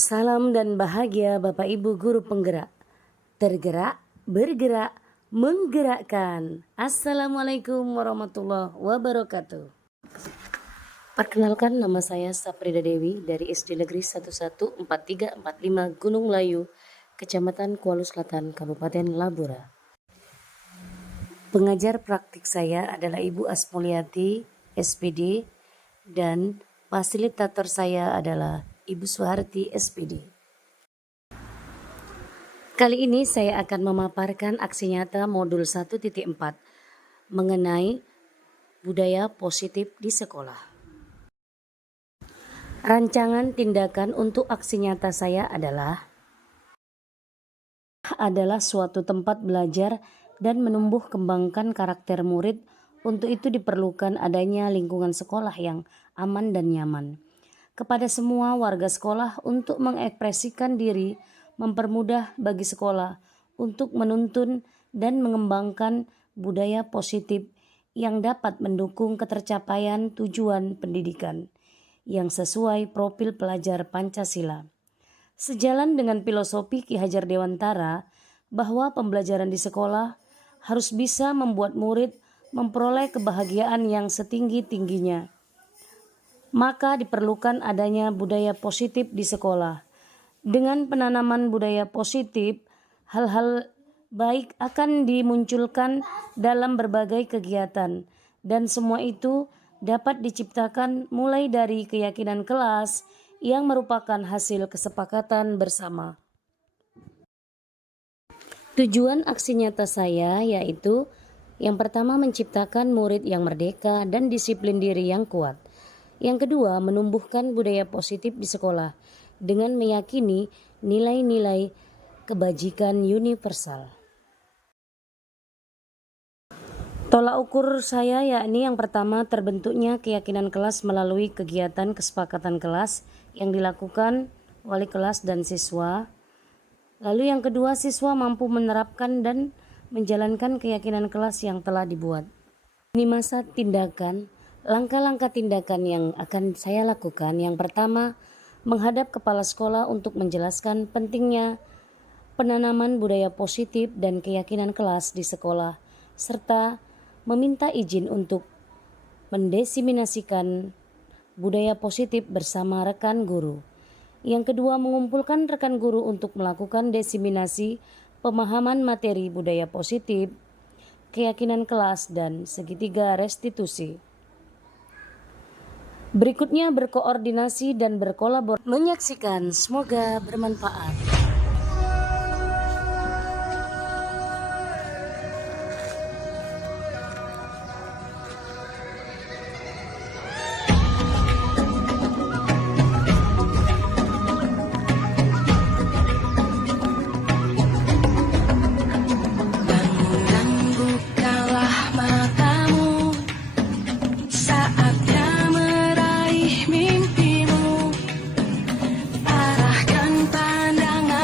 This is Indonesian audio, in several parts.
Salam dan bahagia Bapak Ibu guru penggerak. Tergerak, bergerak, menggerakkan. Assalamualaikum warahmatullahi wabarakatuh. Perkenalkan, nama saya Safrida Dewi dari SD Negeri 114345 Gunung Layu, Kecamatan Kuala Selatan, Kabupaten Labura. Pengajar praktik saya adalah Ibu Asmulyati, SPD, dan fasilitator saya adalah Ibu Suharti, SPD. Kali ini saya akan memaparkan aksi nyata modul 1.4 mengenai budaya positif di sekolah. Rancangan tindakan untuk aksi nyata saya adalah suatu tempat belajar dan menumbuh kembangkan karakter murid. Untuk itu diperlukan adanya lingkungan sekolah yang aman dan nyaman. Kepada semua warga sekolah untuk mengekspresikan diri, mempermudah bagi sekolah untuk menuntun dan mengembangkan budaya positif yang dapat mendukung ketercapaian tujuan pendidikan yang sesuai profil pelajar Pancasila. Sejalan dengan filosofi Ki Hajar Dewantara bahwa pembelajaran di sekolah harus bisa membuat murid memperoleh kebahagiaan yang setinggi-tingginya, maka diperlukan adanya budaya positif di sekolah. Dengan penanaman budaya positif, hal-hal baik akan dimunculkan dalam berbagai kegiatan, dan semua itu dapat diciptakan mulai dari keyakinan kelas yang merupakan hasil kesepakatan bersama. Tujuan aksi nyata saya yaitu yang pertama, menciptakan murid yang merdeka dan disiplin diri yang kuat. Yang kedua, menumbuhkan budaya positif di sekolah dengan meyakini nilai-nilai kebajikan universal. Tolak ukur saya yakni yang pertama, terbentuknya keyakinan kelas melalui kegiatan kesepakatan kelas yang dilakukan wali kelas dan siswa. Lalu yang kedua, siswa mampu menerapkan dan menjalankan keyakinan kelas yang telah dibuat. Ini masa tindakan, langkah-langkah tindakan yang akan saya lakukan. Yang pertama, menghadap kepala sekolah untuk menjelaskan pentingnya penanaman budaya positif dan keyakinan kelas di sekolah, serta meminta izin untuk mendesiminasikan budaya positif bersama rekan guru. Yang kedua, mengumpulkan rekan guru untuk melakukan desiminasi pemahaman materi budaya positif, keyakinan kelas, dan segitiga restitusi. Berikutnya, berkoordinasi dan berkolaborasi. Menyaksikan, semoga bermanfaat. Arahkan pandangan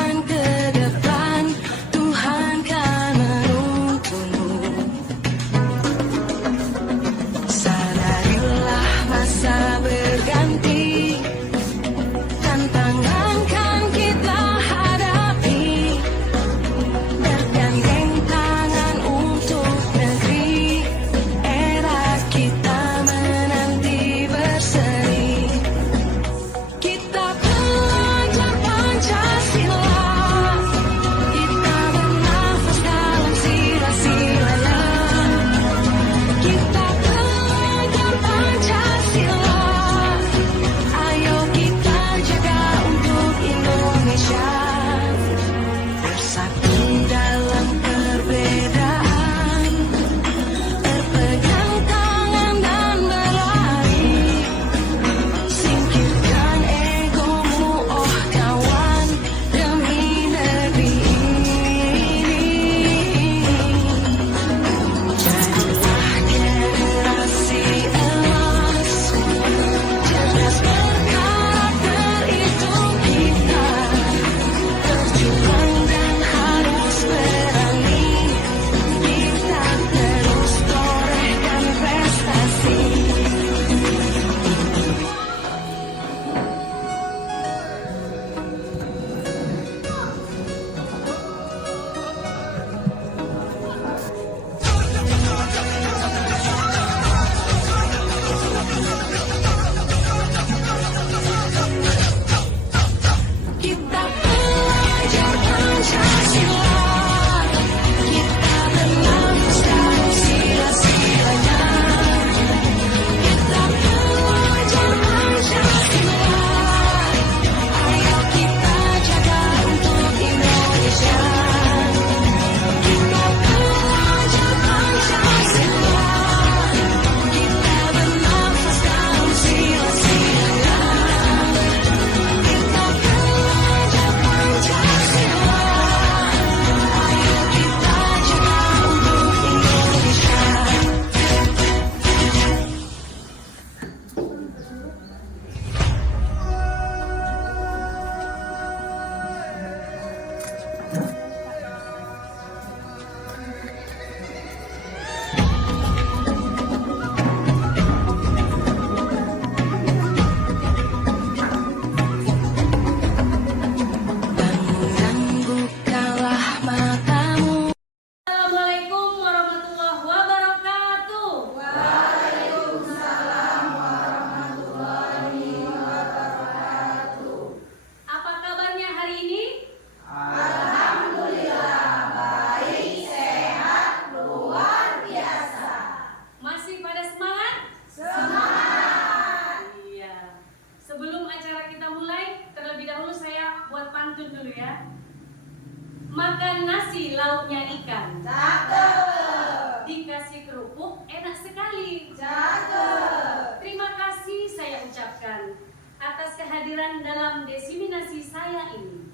atas kehadiran dalam desiminasi saya ini.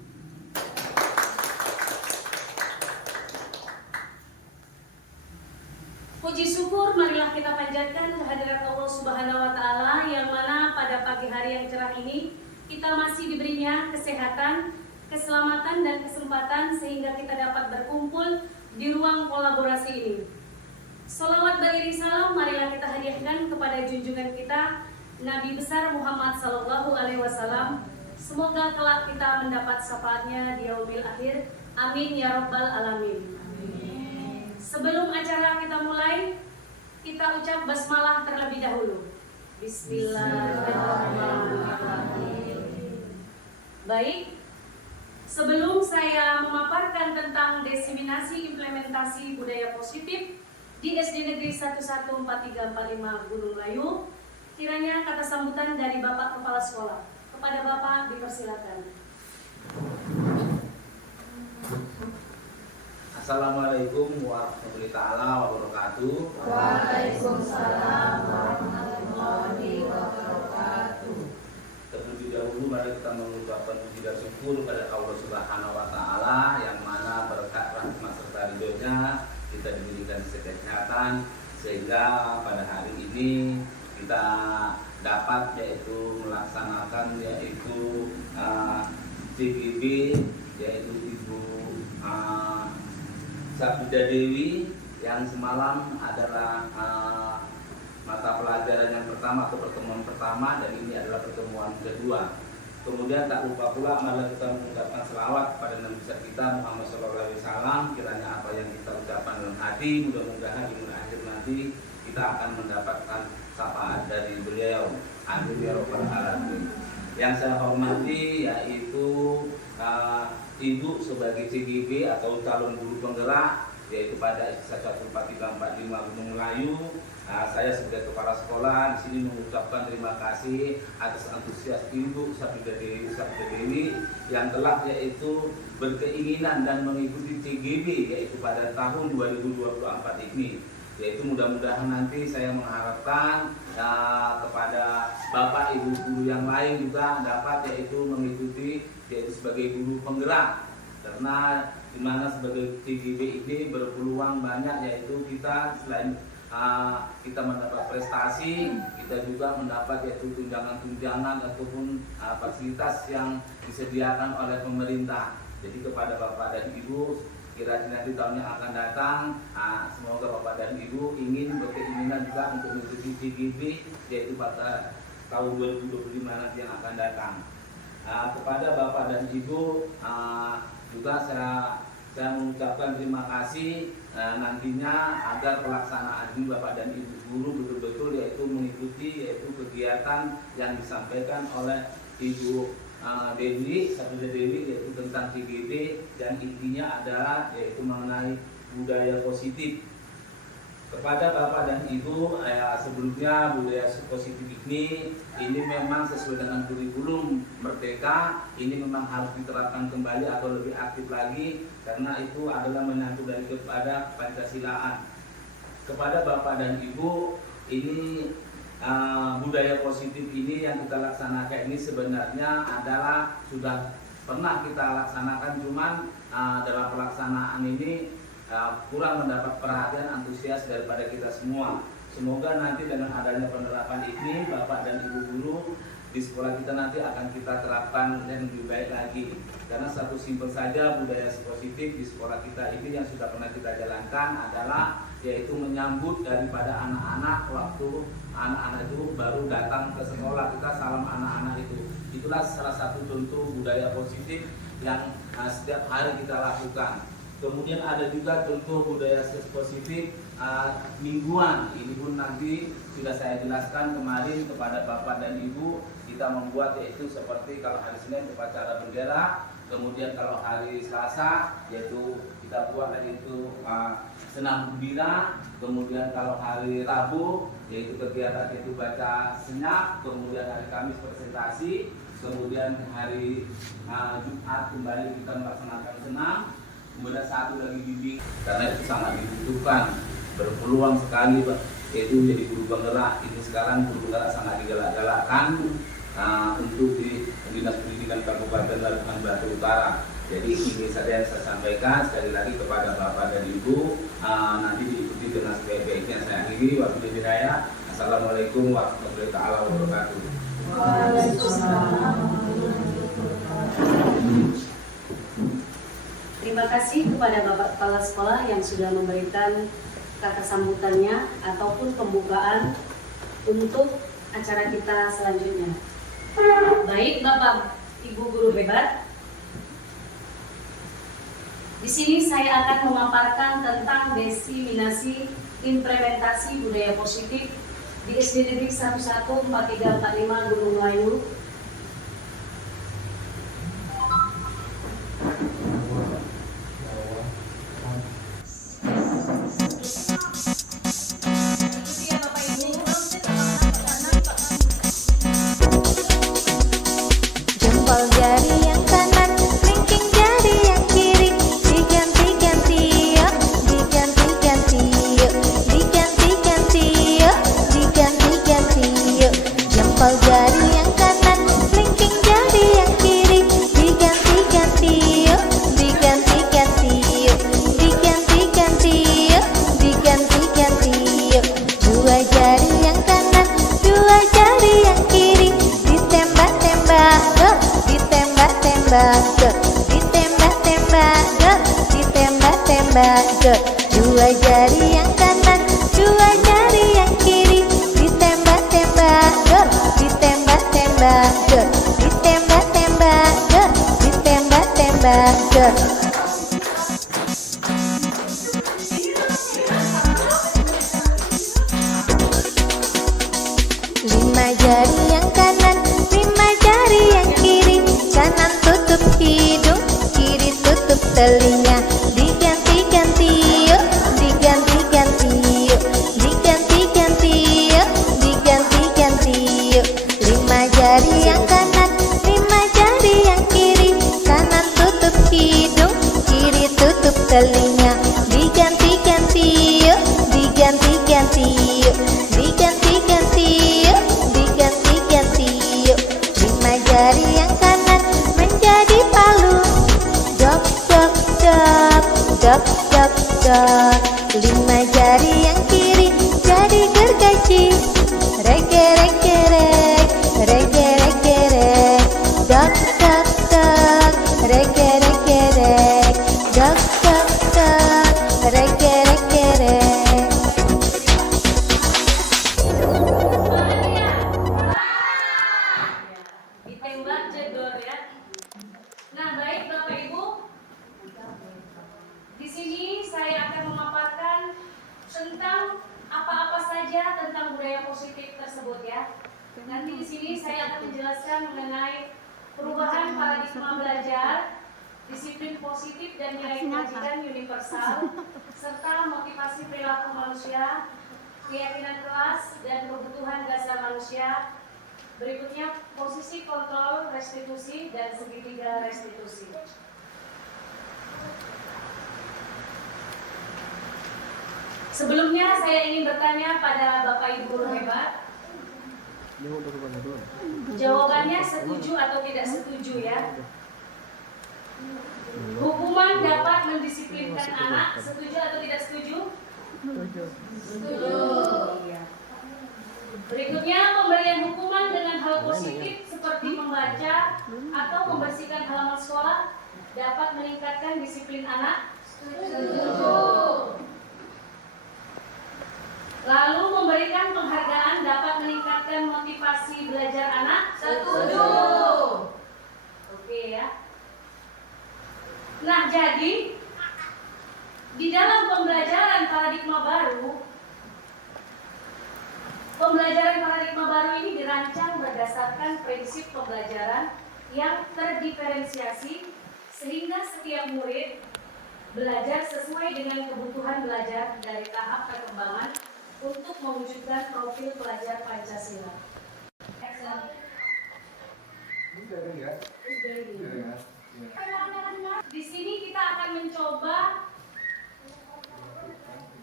Puji syukur marilah kita panjatkan kehadirat Allah Subhanahu wa taala yang mana pada pagi hari yang cerah ini kita masih diberinya kesehatan, keselamatan dan kesempatan sehingga kita dapat berkumpul di ruang kolaborasi ini. Salawat beriring salam marilah kita hadiahkan kepada junjungan kita Nabi besar Muhammad sallallahu alaihi wasallam. Semoga kelak kita mendapat syafaatnya di yaumil akhir. Amin ya rabbal alamin. Sebelum acara kita mulai, kita ucap basmalah terlebih dahulu. Bismillahirrahmanirrahim. Baik, sebelum saya memaparkan tentang desiminasi implementasi budaya positif di SD Negeri 114345 Gunung Layu, kiranya kata sambutan dari Bapak Kepala Sekolah. Kepada Bapak dipersilakan. Assalamualaikum warahmatullahi wabarakatuh. Waalaikumsalam warahmatullahi wabarakatuh. Terlebih dahulu mari kita mengucapkan puji dan syukur kepada Allah Subhanahu wa taala yang mana berkat rahmat serta ridhonya kita diberikan kesehatan sehingga pada hari ini kita dapat melaksanakan CGB yaitu Ibu Sabda Dewi yang semalam adalah mata pelajaran yang pertama atau pertemuan pertama dan ini adalah pertemuan kedua. Kemudian tak lupa pula malah kita mengucapkan selawat pada Nabi besar kita Muhammad SAW. Kiranya apa yang kita ucapkan dalam hati mudah-mudahan di akhir nanti kita akan mendapatkan syafaat dari beliau. Amin ya rabbal alamin. Yang saya hormati yaitu Ibu sebagai CGB atau calon guru penggerak yaitu pada SD 14345 Gunung Melayu. Saya sebagai kepala sekolah di sini mengucapkan terima kasih atas antusias Ibu Sabda Dewi yang telah yaitu berkeinginan dan mengikuti CGB yaitu pada tahun 2024 ini. Yaitu mudah-mudahan nanti saya mengharapkan kepada Bapak Ibu guru yang lain juga dapat yaitu mengikuti yaitu sebagai guru penggerak, karena dimana sebagai CGB ini berpeluang banyak yaitu kita selain kita mendapat prestasi, kita juga mendapat yaitu tunjangan-tunjangan ataupun fasilitas yang disediakan oleh pemerintah. Jadi kepada Bapak dan Ibu kira-kira nanti tahun yang akan datang, semoga Bapak dan Ibu ingin berkeinginan juga untuk mengikuti CGB yaitu pada tahun 2025 nanti yang akan datang. Kepada Bapak dan Ibu juga saya mengucapkan terima kasih nantinya agar pelaksanaan ini Bapak dan Ibu guru betul-betul yaitu mengikuti yaitu kegiatan yang disampaikan oleh Ibu Dewi Sabda Dewi yaitu tentang CGB dan intinya adalah yaitu mengenai budaya positif. Kepada Bapak dan Ibu, sebelumnya budaya positif ini memang sesuai dengan kurikulum Merdeka, ini memang harus diterapkan kembali atau lebih aktif lagi karena itu adalah menyangkut daripada Pancasilaan. Kepada Bapak dan Ibu, ini budaya positif ini yang kita laksanakan ini sebenarnya adalah sudah pernah kita laksanakan, cuman dalam pelaksanaan ini kurang mendapat perhatian antusias daripada kita semua. Semoga nanti dengan adanya penerapan ini Bapak dan Ibu guru di sekolah kita nanti akan kita terapkan yang lebih baik lagi. Karena satu simpel saja budaya positif di sekolah kita ini yang sudah pernah kita jalankan adalah yaitu menyambut daripada anak-anak waktu anak-anak itu baru datang ke sekolah, kita salam anak-anak itu. Itulah salah satu contoh budaya positif yang setiap hari kita lakukan. Kemudian ada juga contoh budaya positif mingguan. Ini pun nanti sudah saya jelaskan kemarin kepada Bapak dan Ibu. Kita membuat yaitu seperti kalau hari Senin upacara bendera, kemudian kalau hari Selasa yaitu kita buat yaitu senam gembira, kemudian kalau hari Rabu yaitu kegiatan yaitu baca senyap, kemudian hari Kamis presentasi, kemudian hari Jumat kembali kita melaksanakan senam. Kemudian satu lagi bimbing karena itu sangat dibutuhkan, berpeluang sekali yaitu jadi guru penggerak. Ini sekarang guru penggerak sangat digalak-galakkan untuk di Dinas Pendidikan Kabupaten Lamongan Batu Utara. Jadi ini saja yang saya sampaikan. Sekali lagi kepada Bapak dan Ibu, nanti diikuti dengan sebaik-baiknya. Saya akhiri wabillahi hidayah. Assalamualaikum warahmatullahi wabarakatuh. Waalaikumsalam. Terima kasih kepada Bapak Kepala Sekolah yang sudah memberikan kata sambutannya ataupun pembukaan untuk acara kita selanjutnya. Baik Bapak Ibu guru hebat, di sini saya akan memaparkan tentang diseminasi implementasi budaya positif di SD Negeri 114345 Gunung Melayu. Jempol jari yang kanan, kelingking jari yang kiri, diganti-ganti yuk, diganti-ganti yuk, diganti-ganti yuk, diganti-ganti yuk. Jempol jari yang kanan, kelingking jari yang kiri, diganti-ganti yuk, diganti-ganti yuk, diganti-ganti yuk, diganti-ganti yuk. Dua jari yang kanan, dua jari yang kiri, ditembak-tembak yuk, ditembak-tembak yuk, ditembak-tembak yuk, ditembak-tembak yuk. Dua jari yang kanan, dua jari yang kiri, ditembak-tembak yuk, ditembak-tembak yuk, ditembak-tembak yuk, ditembak-tembak yuk. Lima jari yang kanan, lima jari yang kiri, kanan tutup hidung, kiri tutup telinga, diganti-ganti yuk, diganti-ganti yuk, diganti-ganti yuk, diganti-ganti yuk. Lima jari yang kanan, lima jari yang kiri, kanan tutup hidung, kiri tutup telinga, diganti-ganti yuk, diganti-ganti yuk, diganti-ganti yuk, diganti-ganti yuk. Lima jari yang kanan menjadi palu, dok dok dok, dok dok dok. Lima jari yang kiri jadi gergaji, rege rege reg, rege rege reg, dok dok dok, rege rege reg, dok dok dok, rege rege reg. Ditembak jedor ya. Nah, baik Bapak Ibu. Di sini saya akan memaparkan tentang apa-apa saja tentang budaya positif tersebut ya. Nanti di sini saya akan menjelaskan mengenai perubahan paradigma belajar, disiplin positif dan nilai kebajikan universal, serta motivasi perilaku manusia, keyakinan kelas dan kebutuhan dasar manusia. Berikutnya posisi kontrol restitusi dan segitiga restitusi. Sebelumnya saya ingin bertanya pada Bapak Ibu guru hebat. Jawabannya setuju atau tidak setuju ya. Hukuman dapat mendisiplinkan anak, setuju atau tidak setuju? Setuju. Iya. Berikutnya pemberian hukuman dengan hal positif seperti membaca atau membersihkan halaman sekolah dapat meningkatkan disiplin anak. Setuju. Lalu memberikan penghargaan dapat meningkatkan motivasi belajar anak. Setuju. Oke ya. Nah, jadi di dalam pembelajaran paradigma baru ini dirancang berdasarkan prinsip pembelajaran yang terdiferensiasi sehingga setiap murid belajar sesuai dengan kebutuhan belajar dari tahap perkembangan untuk mewujudkan profil pelajar Pancasila. Di sini kita akan mencoba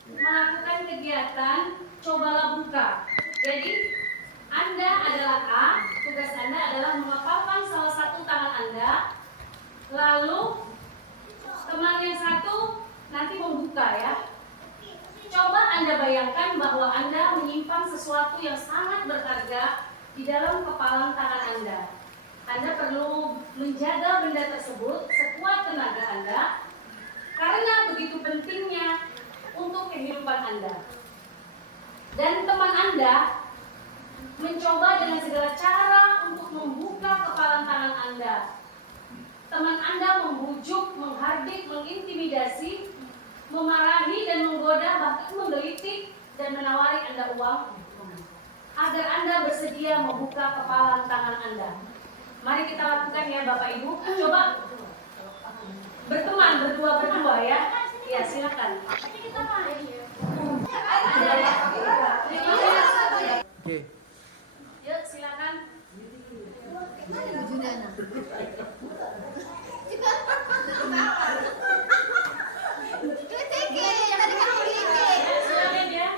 melakukan kegiatan cobalah buka. Jadi Anda adalah A, tugas Anda adalah mengepalkan salah satu tangan Anda, lalu teman yang satu nanti membuka ya. Coba Anda bayangkan bahwa Anda menyimpan sesuatu yang sangat berharga di dalam kepalan tangan Anda. Anda perlu menjaga benda tersebut sekuat tenaga Anda, karena begitu pentingnya untuk kehidupan Anda. Dan teman Anda mencoba dengan segala cara untuk membuka kepalan tangan Anda. Teman Anda membujuk, menghardik, mengintimidasi, memarahi dan menggoda, bahkan menggelitik dan menawari Anda uang agar Anda bersedia membuka kepalan tangan Anda. Mari kita lakukan ya Bapak Ibu. Coba berteman berdua ya. Ya silakan. Oke. Yuk silakan. Silakan ya.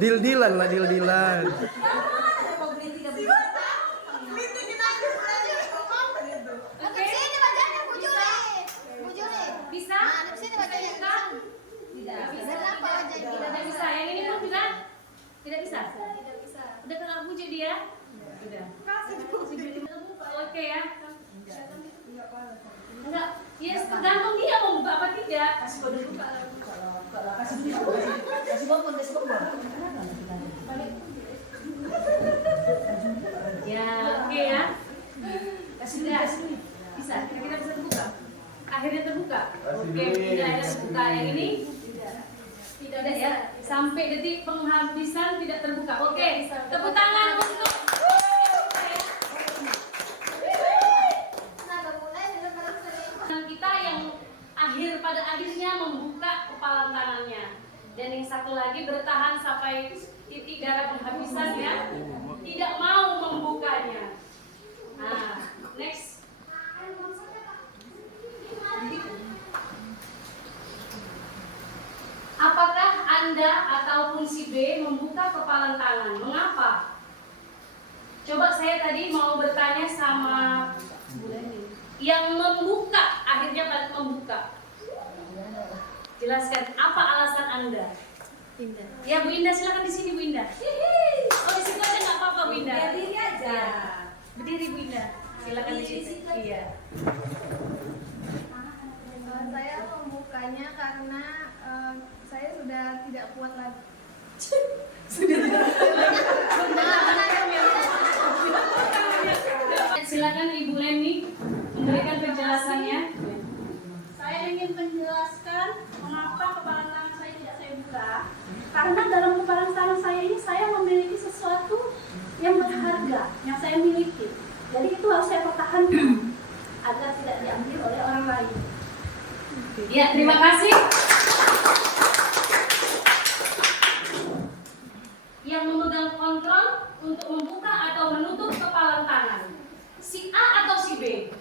Deal-dealan lah, deal-dealan. Bisa? Tidak bisa. Yang ini pun bisa? Tidak bisa. Udah kenal bujuk dia? Udah. Oke ya. Enggak. Ya tergantung dia mau buka apa tidak. Kasih kode buka. Kasih bangun. Ya, oke ya. Kasih dia. Bisa. Kira-kira bisa terbuka. Akhirnya terbuka. Oke, tidak ada terbuka. Yang ini tidak ada ya. Sampai detik penghabisan tidak terbuka. Oke, tepuk tangan untuk kita yang pada akhirnya membuka kepalan tangannya. Dan yang satu lagi bertahan sampai titik darah penghabisan ya. Tidak mau membukanya. Nah, next. Apakah Anda ataupun si B membuka kepalan tangan? Mengapa? Coba saya tadi mau bertanya sama yang membuka, akhirnya balik membuka. Jelaskan apa alasan Anda? Indah. Ya Bu Indah, silakan di sini Bu Indah. Oh di situ aja nggak apa-apa Bu Indah. Berdiri aja. Berdiri Bu Indah. Silakan di sini. Iya. Saya membukanya karena saya sudah tidak kuat lagi. Silakan Ibu Leni memberikan penjelasannya. Saya ingin menjelaskan mengapa kepalan tangan saya tidak saya buka. Karena dalam kepalan tangan saya ini saya memiliki sesuatu yang berharga yang saya miliki. Jadi itu harus saya pertahankan agar tidak diambil oleh orang lain. Ya, terima kasih. Yang memegang kontrol untuk membuka atau menutup kepalan tangan, si A atau si B?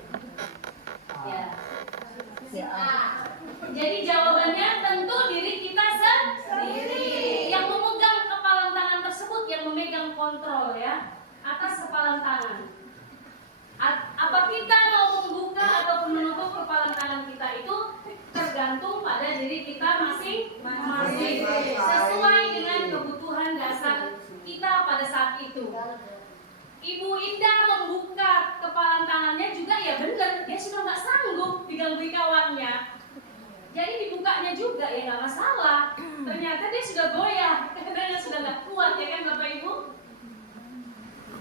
Ya, si A. Jadi jawabannya tentu diri kita sendiri. Yang memegang kepalan tangan tersebut, yang memegang kontrol ya atas kepalan tangan. Apa kita mau membuka ataupun menutup kepalan tangan kita itu tergantung pada diri kita masing-masing, sesuai dengan kebutuhan dasar kita pada saat itu. Ibu Indah membuka kepalan tangannya juga ya benar, dia sudah nggak sanggup diganggu kawannya, jadi dibukanya juga ya nggak masalah. Ternyata dia sudah goyah karena sudah nggak kuat ya kan Bapak Ibu.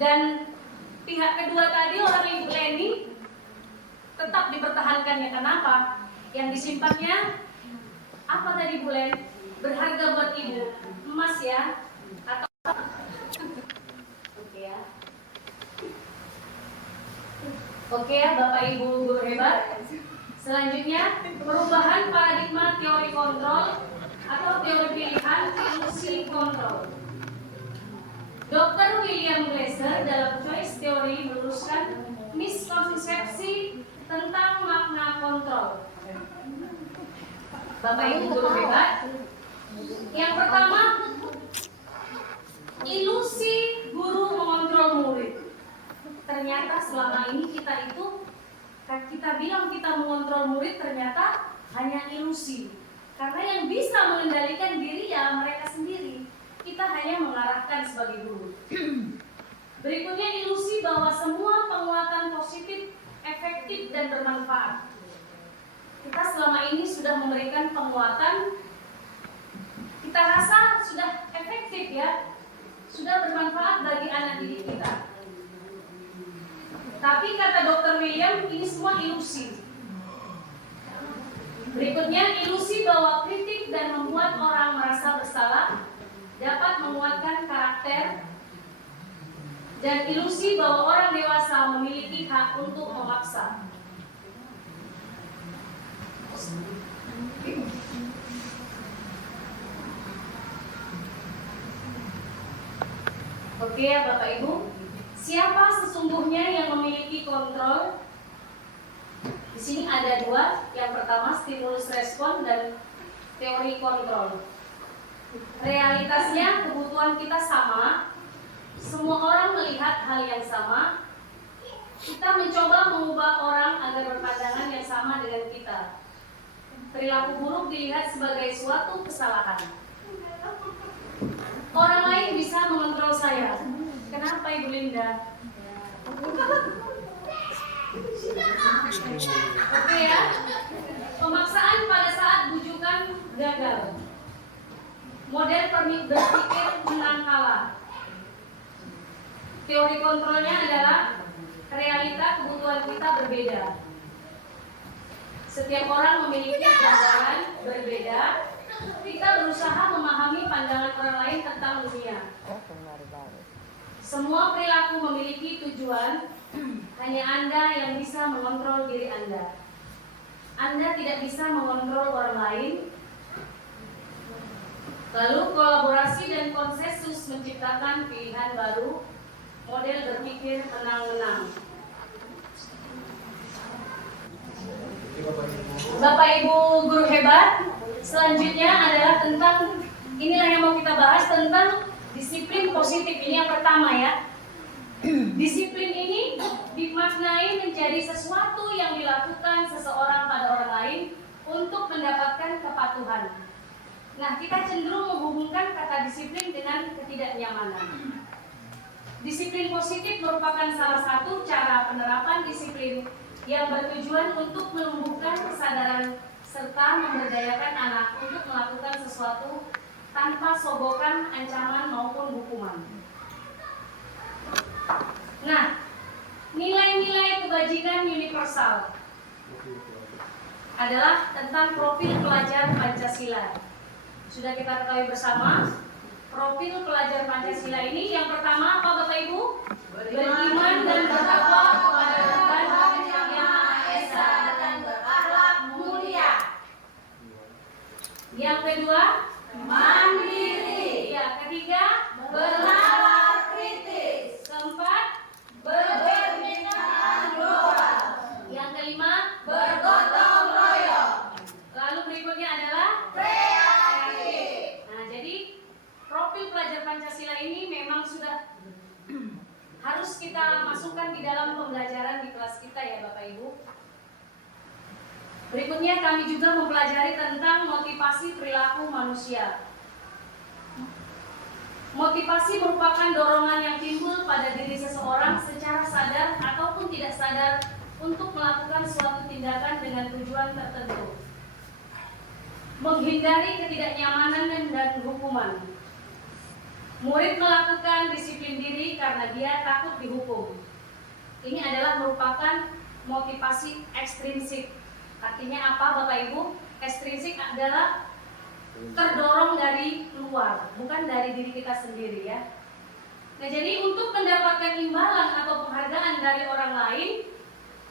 Dan pihak kedua tadi orang Ibu Leni tetap dipertahankannya. Kenapa? Yang disimpannya apa tadi Bu Len? Berharga buat Ibu, emas ya? Atau oke ya. Oke ya Bapak Ibu guru hebat. Selanjutnya perubahan paradigma teori kontrol atau teori pilihan fungsi kontrol. Dr. William Glasser dalam choice theory meluruskan miskonsepsi tentang makna kontrol. Bapak Ibu guru hebat, Yang pertama, ilusi guru mengontrol murid. Ternyata selama ini kita bilang kita mengontrol murid, ternyata hanya ilusi. Karena yang bisa mengendalikan diri ya mereka sendiri. Kita hanya mengarahkan sebagai guru. Berikutnya, ilusi bahwa semua penguatan positif, efektif dan bermanfaat. Kita selama ini sudah memberikan penguatan, kita rasa sudah efektif ya, sudah bermanfaat bagi anak didik kita. Tapi kata Dr. William, ini semua ilusi. Berikutnya, ilusi bahwa kritik dan membuat orang merasa bersalah dapat menguatkan karakter, dan ilusi bahwa orang dewasa memiliki hak untuk memaksa. Oke ya Bapak Ibu, siapa sesungguhnya yang memiliki kontrol? Di sini ada dua. Yang pertama, stimulus respon dan teori kontrol. Realitasnya kebutuhan kita sama, semua orang melihat hal yang sama. Kita mencoba mengubah orang agar berpandangan yang sama dengan kita. Perilaku buruk dilihat sebagai suatu kesalahan. Orang lain bisa mengontrol saya. Kenapa Ibu Linda? Oke ya. Pemaksaan pada saat bujukan gagal. Model berpikir menang kalah. Teori kontrolnya adalah realita kebutuhan kita berbeda. Setiap orang memiliki pandangan berbeda. Kita berusaha memahami pandangan orang lain tentang dunia. Semua perilaku memiliki tujuan. Hanya Anda yang bisa mengontrol diri Anda. Anda tidak bisa mengontrol orang lain. Lalu kolaborasi dan konsensus menciptakan pilihan baru. Model berpikir menang-menang. Bapak Ibu guru hebat, selanjutnya adalah tentang, inilah yang mau kita bahas tentang disiplin positif. Ini yang pertama ya. Disiplin ini dimaknai menjadi sesuatu yang dilakukan seseorang pada orang lain untuk mendapatkan kepatuhan. Nah, kita cenderung menghubungkan kata disiplin dengan ketidaknyamanan. Disiplin positif merupakan salah satu cara penerapan disiplin yang bertujuan untuk menumbuhkan kesadaran serta memberdayakan anak untuk melakukan sesuatu tanpa sogokan, ancaman maupun hukuman. Nah, nilai-nilai kebajikan universal adalah tentang profil pelajar Pancasila. Sudah kita ketahui bersama, profil pelajar Pancasila ini yang pertama apa Bapak Ibu? Beriman dan bertakwa kepada Tuhan Yang Maha Esa dan berakhlak mulia. Yang kedua, mandiri. Yang ketiga, bernalar kritis. Keempat, berpemikiran moral. Yang kelima, bergotong royong. Lalu berikutnya adalah kreatif. Nah, jadi profil pelajar Pancasila ini memang sudah harus kita masukkan di dalam pembelajaran di kelas kita ya Bapak Ibu. Berikutnya kami juga mempelajari tentang motivasi perilaku manusia. Motivasi merupakan dorongan yang timbul pada diri seseorang secara sadar ataupun tidak sadar untuk melakukan suatu tindakan dengan tujuan tertentu. Menghindari ketidaknyamanan dan hukuman. Murid melakukan disiplin diri karena dia takut dihukum. Ini adalah merupakan motivasi ekstrinsik. Artinya apa Bapak Ibu? Ekstrinsik adalah terdorong dari luar, bukan dari diri kita sendiri ya. Nah, jadi untuk mendapatkan imbalan atau penghargaan dari orang lain,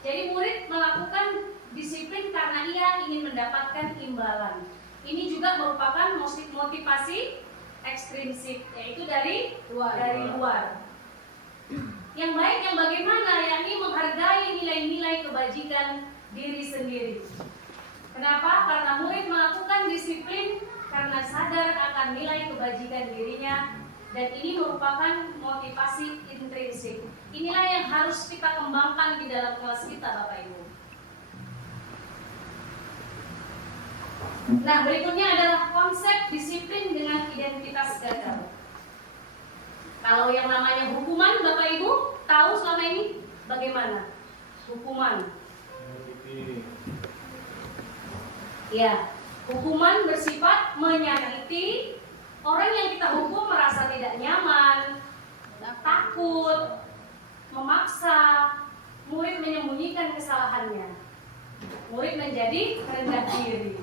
jadi murid melakukan disiplin karena ia ingin mendapatkan imbalan. Ini juga merupakan motivasi ekstrinsik, yaitu dari luar. Yang baik yang bagaimana? Yakni menghargai nilai-nilai kebajikan diri sendiri. Kenapa? Karena murid melakukan disiplin karena sadar akan nilai kebajikan dirinya, dan ini merupakan motivasi intrinsik. Inilah yang harus kita kembangkan di dalam kelas kita, Bapak Ibu. Nah, berikutnya adalah konsep disiplin dengan identitas gagal. Kalau yang namanya hukuman, Bapak Ibu tahu selama ini bagaimana hukuman? Ya, hukuman bersifat menyakiti. Orang yang kita hukum merasa tidak nyaman, takut, memaksa murid menyembunyikan kesalahannya. Murid menjadi rendah diri.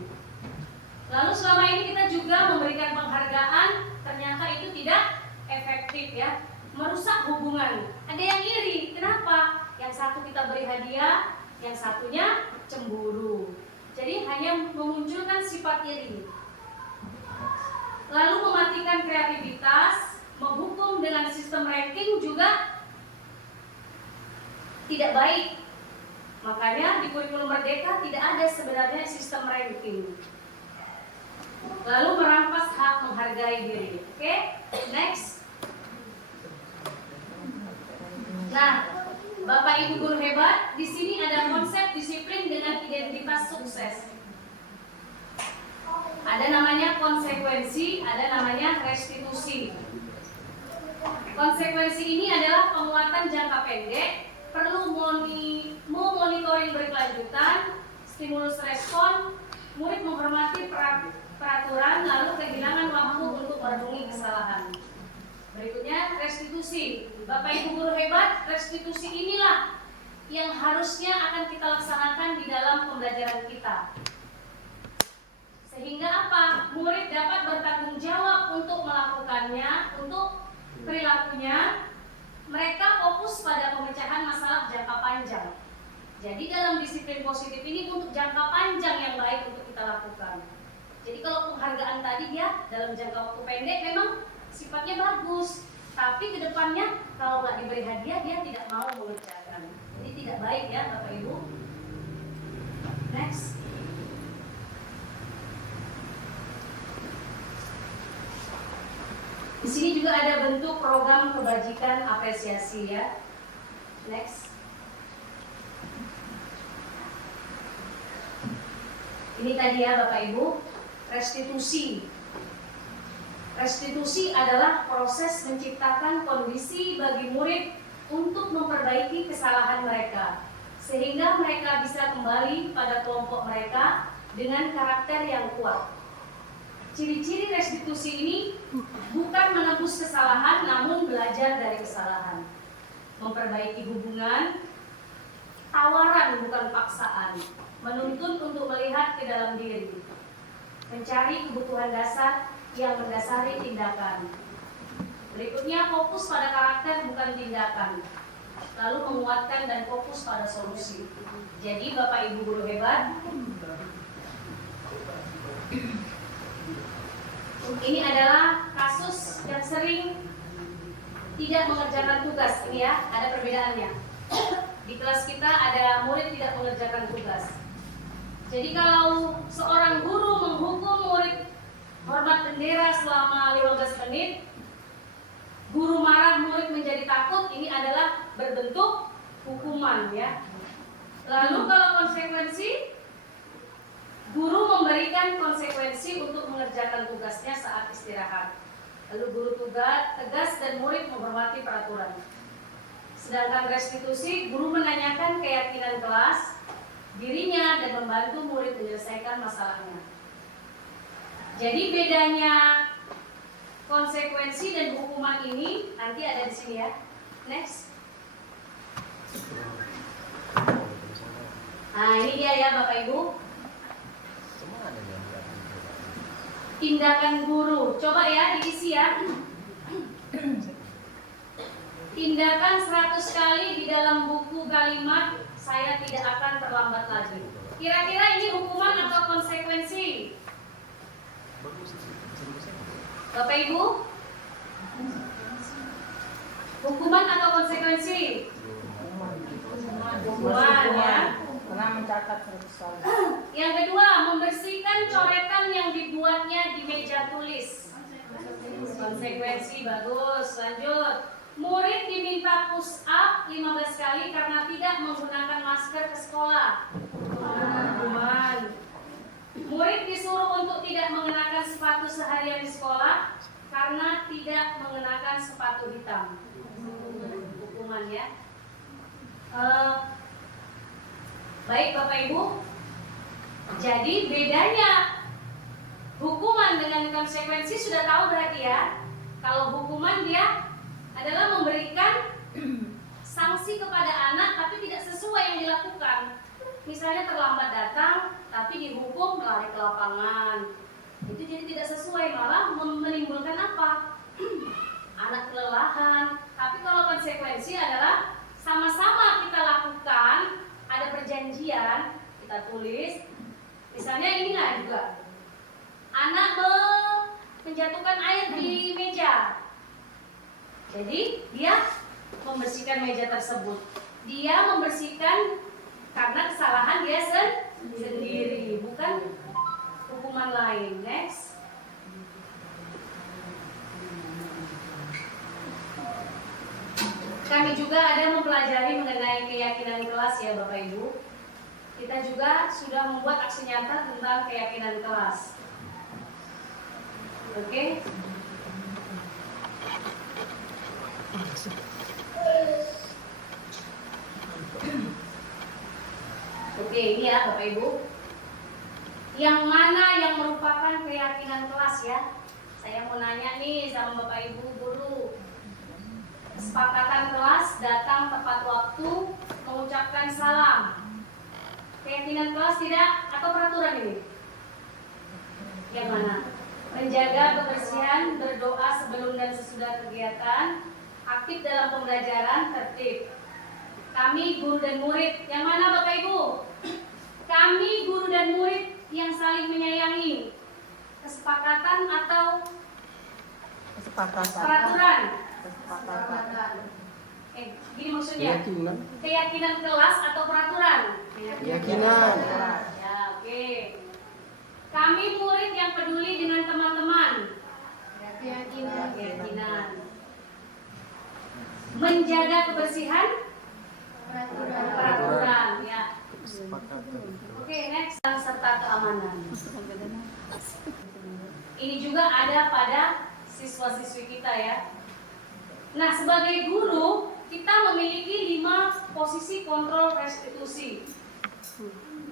Lalu selama ini kita juga memberikan penghargaan, ternyata itu tidak efektif ya, merusak hubungan. Ada yang iri, kenapa? Yang satu kita beri hadiah, yang satunya cemburu. Jadi hanya memunculkan sifat iri. Lalu mematikan kreativitas, menghukum dengan sistem ranking juga tidak baik. Makanya di kurikulum Merdeka tidak ada sebenarnya sistem ranking. Lalu merampas hak menghargai diri. Oke, next. Nah, Bapak Ibu guru hebat, di sini ada konsep disiplin dengan identitas sukses. Ada namanya konsekuensi, ada namanya restitusi. Konsekuensi ini adalah penguatan jangka pendek, perlu monitoring berkelanjutan, stimulus respon, murid menghormati peraturan, lalu kehilangan waktu untuk merenungi kesalahan. Berikutnya restitusi. Bapak Ibu guru hebat, restitusi inilah yang harusnya akan kita laksanakan di dalam pembelajaran kita. Sehingga apa? Murid dapat bertanggung jawab untuk melakukannya, untuk perilakunya. Mereka fokus pada pemecahan masalah jangka panjang. Jadi dalam disiplin positif ini untuk jangka panjang yang baik untuk kita lakukan. Jadi kalau penghargaan tadi dia dalam jangka waktu pendek memang sifatnya bagus, tapi kedepannya kalau nggak diberi hadiah dia tidak mau mengerjakan. Jadi tidak baik ya Bapak Ibu. Next. Di sini juga ada bentuk program kebajikan apresiasi ya. Next. Ini tadi ya Bapak Ibu, restitusi. Restitusi adalah proses menciptakan kondisi bagi murid untuk memperbaiki kesalahan mereka, sehingga mereka bisa kembali pada kelompok mereka dengan karakter yang kuat. Ciri-ciri restitusi ini bukan menebus kesalahan, namun belajar dari kesalahan. Memperbaiki hubungan, tawaran bukan paksaan, menuntun untuk melihat ke dalam diri, mencari kebutuhan dasar yang mendasari tindakan. Berikutnya fokus pada karakter bukan tindakan, lalu menguatkan dan fokus pada solusi. Jadi Bapak Ibu guru hebat, ini adalah kasus yang sering tidak mengerjakan tugas. Ini ya, ada perbedaannya. Di kelas kita ada murid tidak mengerjakan tugas. Jadi kalau seorang guru menghukum murid hormat bendera selama 15 menit, guru marah, murid menjadi takut, ini adalah berbentuk hukuman ya. Lalu kalau konsekuensi, guru memberikan konsekuensi untuk mengerjakan tugasnya saat istirahat. Lalu guru tegas dan murid menghormati peraturan. Sedangkan restitusi, guru menanyakan keyakinan kelas, dirinya, dan membantu murid menyelesaikan masalahnya. Jadi bedanya konsekuensi dan hukuman ini nanti ada di sini ya. Next. Nah ini dia ya Bapak Ibu. Tindakan guru, coba ya diisi ya. Tindakan 100 kali di dalam buku kalimat saya tidak akan terlambat lagi. Kira-kira ini hukuman atau konsekuensi? Bapak Ibu? Hukuman atau konsekuensi? Hukuman ya. mencatat soal. Yang kedua, membersihkan coretan yang dibuatnya di meja tulis. Konsekuensi bagus. Lanjut. Murid diminta push up 15 kali karena tidak menggunakan masker ke sekolah. Hukuman. Murid disuruh untuk tidak mengenakan sepatu seharian di sekolah karena tidak mengenakan sepatu hitam. Hukuman ya. Baik Bapak Ibu. Jadi bedanya hukuman dengan konsekuensi sudah tahu berarti ya. Kalau hukuman dia adalah memberikan sanksi kepada anak tapi tidak sesuai yang dilakukan. Misalnya terlambat datang tapi dihukum lari ke lapangan. Itu jadi tidak sesuai, malah menimbulkan apa? Anak kelelahan. Tapi kalau konsekuensi adalah sama-sama kita lakukan, ada perjanjian, kita tulis. Misalnya inilah juga. Anak menjatuhkan air di meja. Jadi dia membersihkan meja tersebut. Dia membersihkan karena kesalahan dia sendiri, bukan hukuman lain. Next. Kami juga ada mempelajari mengenai keyakinan kelas ya Bapak Ibu. Kita juga sudah membuat aksi nyata tentang keyakinan kelas. Oke. Oke, ini ya Bapak Ibu. Yang mana yang merupakan keyakinan kelas ya? Saya mau nanya nih sama Bapak Ibu guru. Kesepakatan kelas datang tepat waktu, mengucapkan salam. Keyakinan kelas tidak atau peraturan ini? Yang mana? Menjaga kebersihan, berdoa sebelum dan sesudah kegiatan, aktif dalam pembelajaran, tertib. Kami guru dan murid, yang mana Bapak Ibu? Kami guru dan murid yang saling menyayangi. Kesepakatan atau peraturan? Gini maksudnya? Keyakinan kelas atau peraturan? Keyakinan. Ya, oke. Kami murid yang peduli dengan teman-teman. Keyakinan. Menjaga kebersihan. Peraturan. Ya. Oke, next. Serta keamanan. Ini juga ada pada siswa-siswi kita ya. Nah, sebagai guru kita memiliki 5 posisi kontrol restitusi.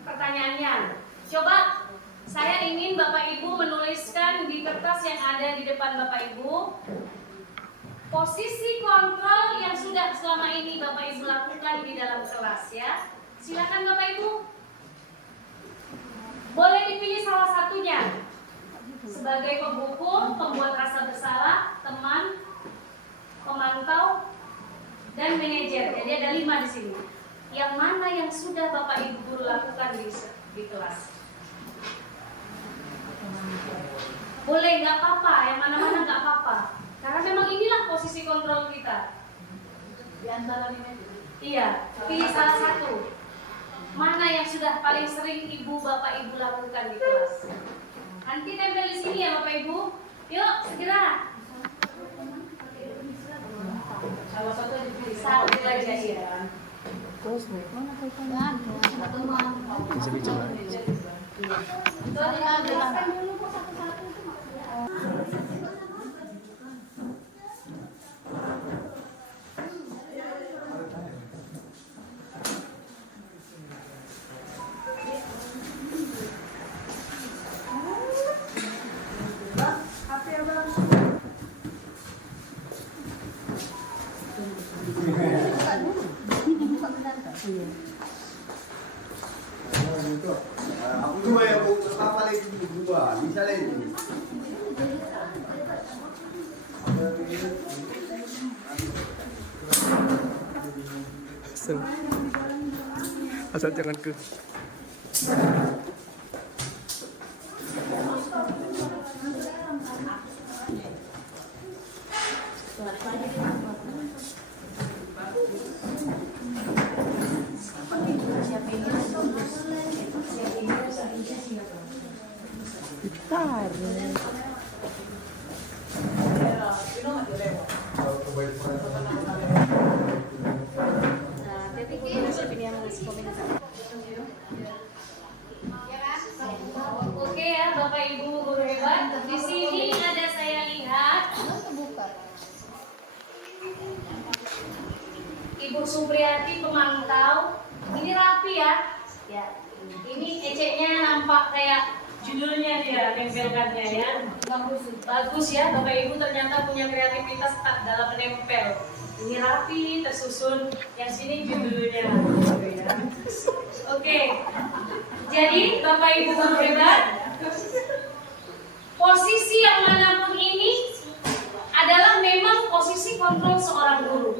Pertanyaannya, coba saya ingin Bapak Ibu menuliskan di kertas yang ada di depan Bapak Ibu posisi kontrol yang sudah selama ini Bapak Ibu lakukan di dalam kelas ya. Silakan Bapak Ibu. Boleh dipilih salah satunya. Sebagai penghukum, pembuat rasa bersalah, teman, pemantau, dan manajer. Jadi ada 5 di sini. Yang mana yang sudah Bapak Ibu guru lakukan di kelas? Boleh, nggak apa-apa. Yang mana-mana nggak apa-apa. Karena memang inilah posisi kontrol kita. Di antara 5 itu. Iya, pilih salah satu. Mana yang sudah paling sering Ibu Bapak Ibu lakukan di kelas? Nanti tempel di sini ya Bapak Ibu. Yuk, segera. Salah satu satu aja ya. Terus nih. Bisa bicara. Jelaskan dulu kok satu-satu itu maksudnya. Aku dua yang mau pertama lagi dua, bisa lagi. Asal jangan ke. Siapin Karin. Oke ya, Bapak Ibu guru hebat. Di sini ada saya lihat Ibu Supriyati pemantau. Ini rapi ya. Ya. Ini eceknya nampak kayak judulnya dia, tempelkannya ya. Bagus ya, Bapak Ibu ternyata punya kreativitas tak dalam menempel. Ini rapi, tersusun. Yang sini judulnya. Oke. Jadi Bapak Ibu guru hebat, posisi yang manapun ini adalah memang posisi kontrol seorang guru.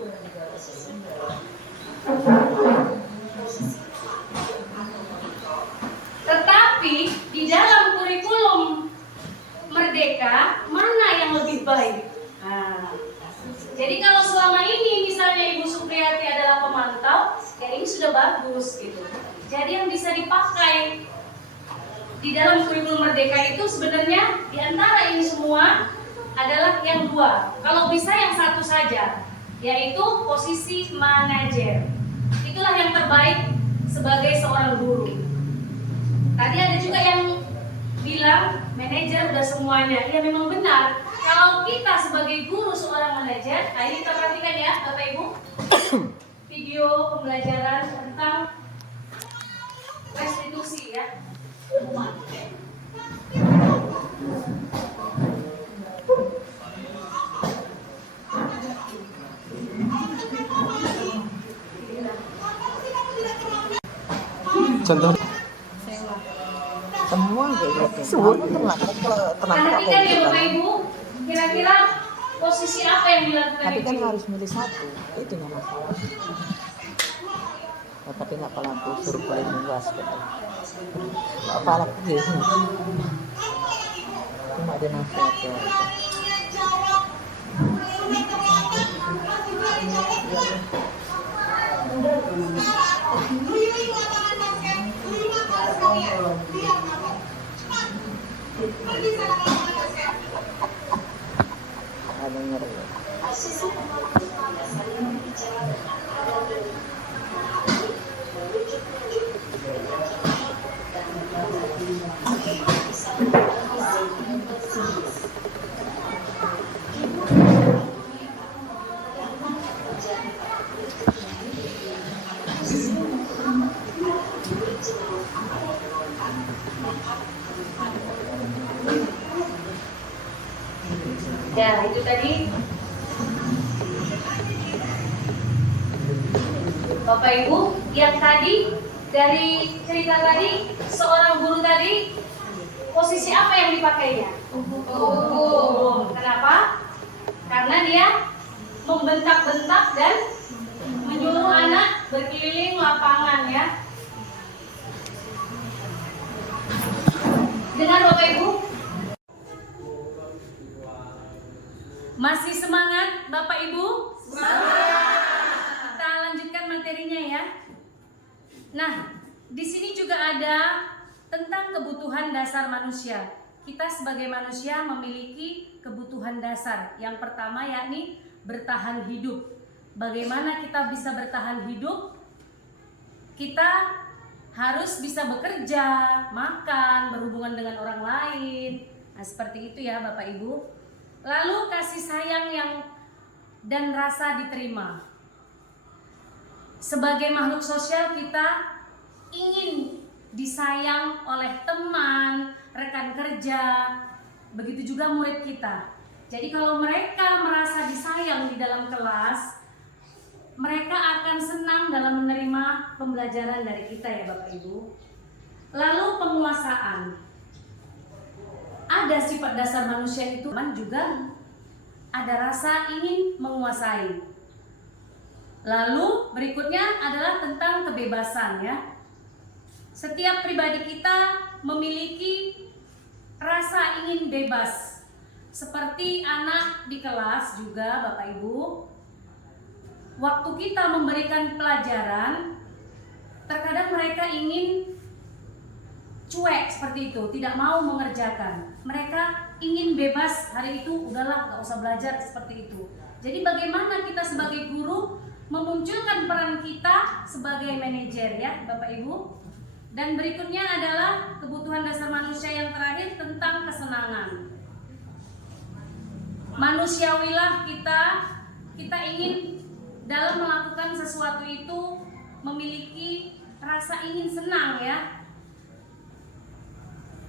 Tetapi di dalam kurikulum Merdeka mana yang lebih baik? Nah, jadi kalau selama ini misalnya Ibu Supriyati adalah pemantau, ya ini sudah bagus gitu. Jadi yang bisa dipakai di dalam kurikulum Merdeka itu sebenarnya di antara ini semua adalah yang dua. Kalau bisa yang satu saja, yaitu posisi manajer. Itulah yang terbaik sebagai seorang guru. Tadi ada juga yang bilang manajer udah semuanya. Ya memang benar. Kalau kita sebagai guru seorang manajer, nah ini kita perhatikan ya Bapak Ibu. Video pembelajaran tentang restitusi ya. Contoh semua kayak gitu. Semua tenang Perhatikan ya Bapak Ibu, kira-kira posisi apa yang dilakukan Tapi kan Ibu? harus milih satu. Itu yang masalah. Nah, tapi nggak pelaku suruh paling luas gitu. Apa lagi? Cuma ada nasihat ya. Ada ngeri. Ya, itu tadi Bapak Ibu, yang tadi dari cerita tadi, seorang guru tadi posisi apa yang dipakainya? Hukum. Kenapa? Karena dia membentak-bentak dan menyuruh anak berkeliling lapangan ya. Dengar Bapak Ibu? Masih semangat Bapak Ibu? Semangat. Kita lanjutkan materinya ya. Nah, di sini juga ada tentang kebutuhan dasar manusia. Kita sebagai manusia memiliki kebutuhan dasar. Yang pertama yakni bertahan hidup. Bagaimana kita bisa bertahan hidup? Kita harus bisa bekerja, makan, berhubungan dengan orang lain. Nah, seperti itu ya Bapak Ibu. Lalu kasih sayang dan rasa diterima. Sebagai makhluk sosial kita ingin disayang oleh teman, rekan kerja, begitu juga murid kita. Jadi kalau mereka merasa disayang di dalam kelas, mereka akan senang dalam menerima pembelajaran dari kita ya Bapak Ibu. Lalu penguasaan. Ada sifat dasar manusia itu juga ada rasa ingin menguasai. Lalu berikutnya adalah tentang kebebasan ya. Setiap pribadi kita memiliki rasa ingin bebas. Seperti anak di kelas juga Bapak Ibu. Waktu kita memberikan pelajaran, terkadang mereka ingin cuek seperti itu, tidak mau mengerjakan. Mereka ingin bebas hari itu, udahlah nggak usah belajar seperti itu. Jadi bagaimana kita sebagai guru memunculkan peran kita sebagai manajer ya Bapak Ibu. Dan berikutnya adalah kebutuhan dasar manusia yang terakhir tentang kesenangan. Manusiawilah kita ingin dalam melakukan sesuatu itu memiliki rasa ingin senang ya.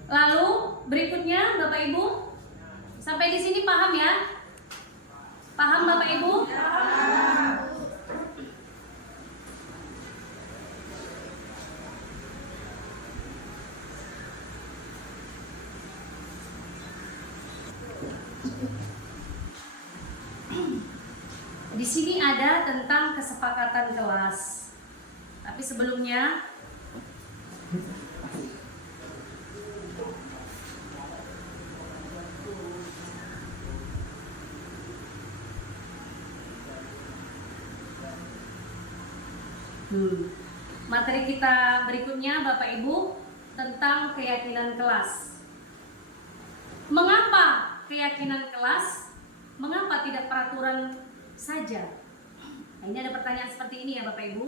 Lalu berikutnya Bapak Ibu, sampai di sini paham ya? Paham Bapak Ibu? Di sini ada tentang kesepakatan kelas. Tapi sebelumnya materi kita berikutnya Bapak Ibu tentang keyakinan kelas. Mengapa keyakinan kelas? Mengapa tidak peraturan saja? Nah, ini ada pertanyaan seperti ini ya Bapak Ibu.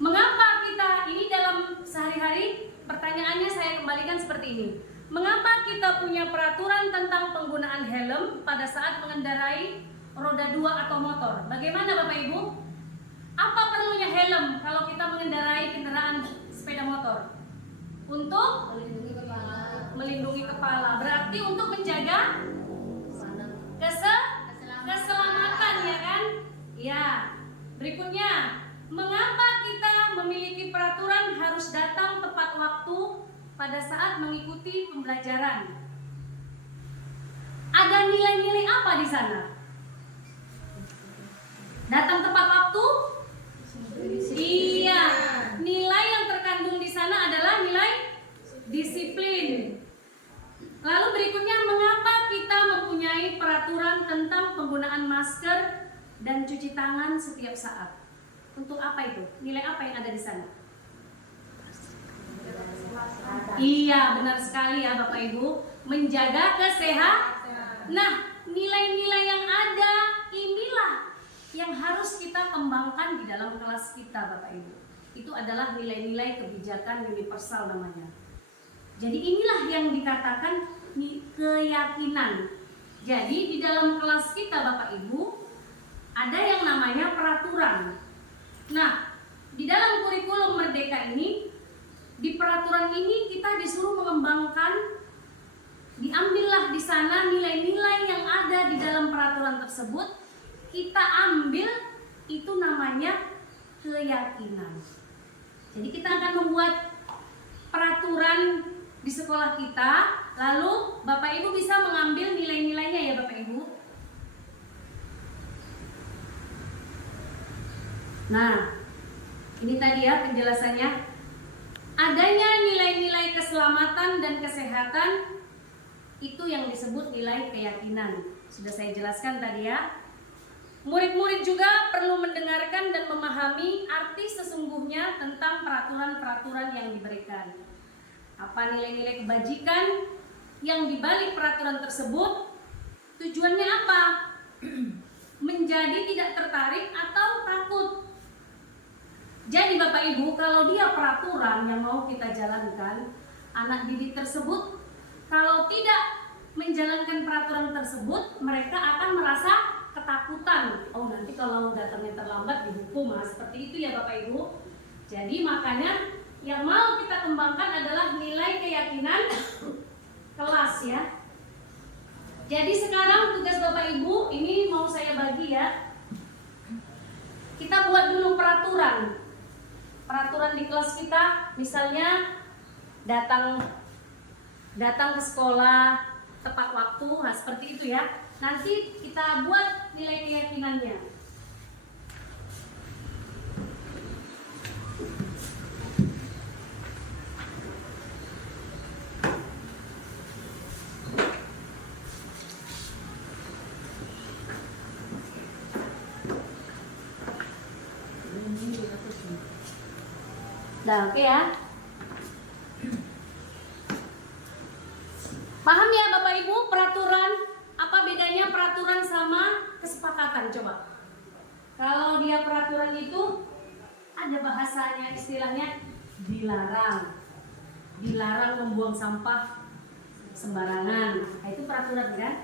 Mengapa kita ini dalam sehari-hari pertanyaannya saya kembalikan seperti ini. Mengapa kita punya peraturan tentang penggunaan helm pada saat mengendarai roda 2 atau motor? Bagaimana Bapak Ibu? Apa perlunya helm kalau kita mengendarai kendaraan sepeda motor? Untuk melindungi kepala. Berarti untuk menjaga keselamatan ya kan? Ya. Berikutnya, mengapa kita memiliki peraturan harus datang tepat waktu pada saat mengikuti pembelajaran? Ada nilai-nilai apa di sana? Datang tepat waktu? Iya. Nilai yang terkandung di sana adalah nilai disiplin. Lalu berikutnya, mengapa kita mempunyai peraturan tentang penggunaan masker dan cuci tangan setiap saat? Untuk apa itu? Nilai apa yang ada di sana? Iya, benar sekali ya Bapak Ibu. Menjaga kesehatan. Nah, nilai-nilai yang ada inilah yang harus kita kembangkan di dalam kelas kita Bapak Ibu. Itu adalah nilai-nilai kebijakan universal namanya. Jadi inilah yang dikatakan keyakinan. Jadi di dalam kelas kita Bapak Ibu ada yang namanya peraturan. Nah, di dalam kurikulum Merdeka ini, di peraturan ini kita disuruh mengembangkan, diambillah di sana nilai-nilai yang ada di dalam peraturan tersebut, kita ambil, itu namanya keyakinan. Jadi kita akan membuat peraturan di sekolah kita, lalu Bapak Ibu bisa mengambil nilai-nilainya ya Bapak Ibu. Nah, ini tadi ya penjelasannya. Adanya nilai-nilai keselamatan dan kesehatan, itu yang disebut nilai keyakinan. Sudah saya jelaskan tadi ya. Murid-murid juga perlu mendengarkan dan memahami arti sesungguhnya tentang peraturan-peraturan yang diberikan. Apa nilai-nilai kebajikan yang dibalik peraturan tersebut? Tujuannya apa? Menjadi tidak tertarik atau takut. Jadi Bapak Ibu, kalau dia peraturan yang mau kita jalankan, anak didik tersebut kalau tidak menjalankan peraturan tersebut, mereka akan merasa ketakutan. Oh, nanti kalau datangnya terlambat dihukum. Nah, seperti itu ya Bapak Ibu. Jadi makanya yang mau kita kembangkan adalah nilai keyakinan kelas ya. Jadi sekarang tugas Bapak Ibu ini mau saya bagi ya. Kita buat dulu peraturan. Peraturan di kelas kita, misalnya datang ke sekolah tepat waktu, nah seperti itu ya. Nanti kita buat nilai keyakinannya. Nah, oke ya. Paham ya Bapak Ibu peraturan? Apa bedanya peraturan sama kesepakatan? Coba. Kalau dia peraturan itu ada bahasanya, istilahnya dilarang. Dilarang membuang sampah sembarangan. Nah, itu peraturan kan?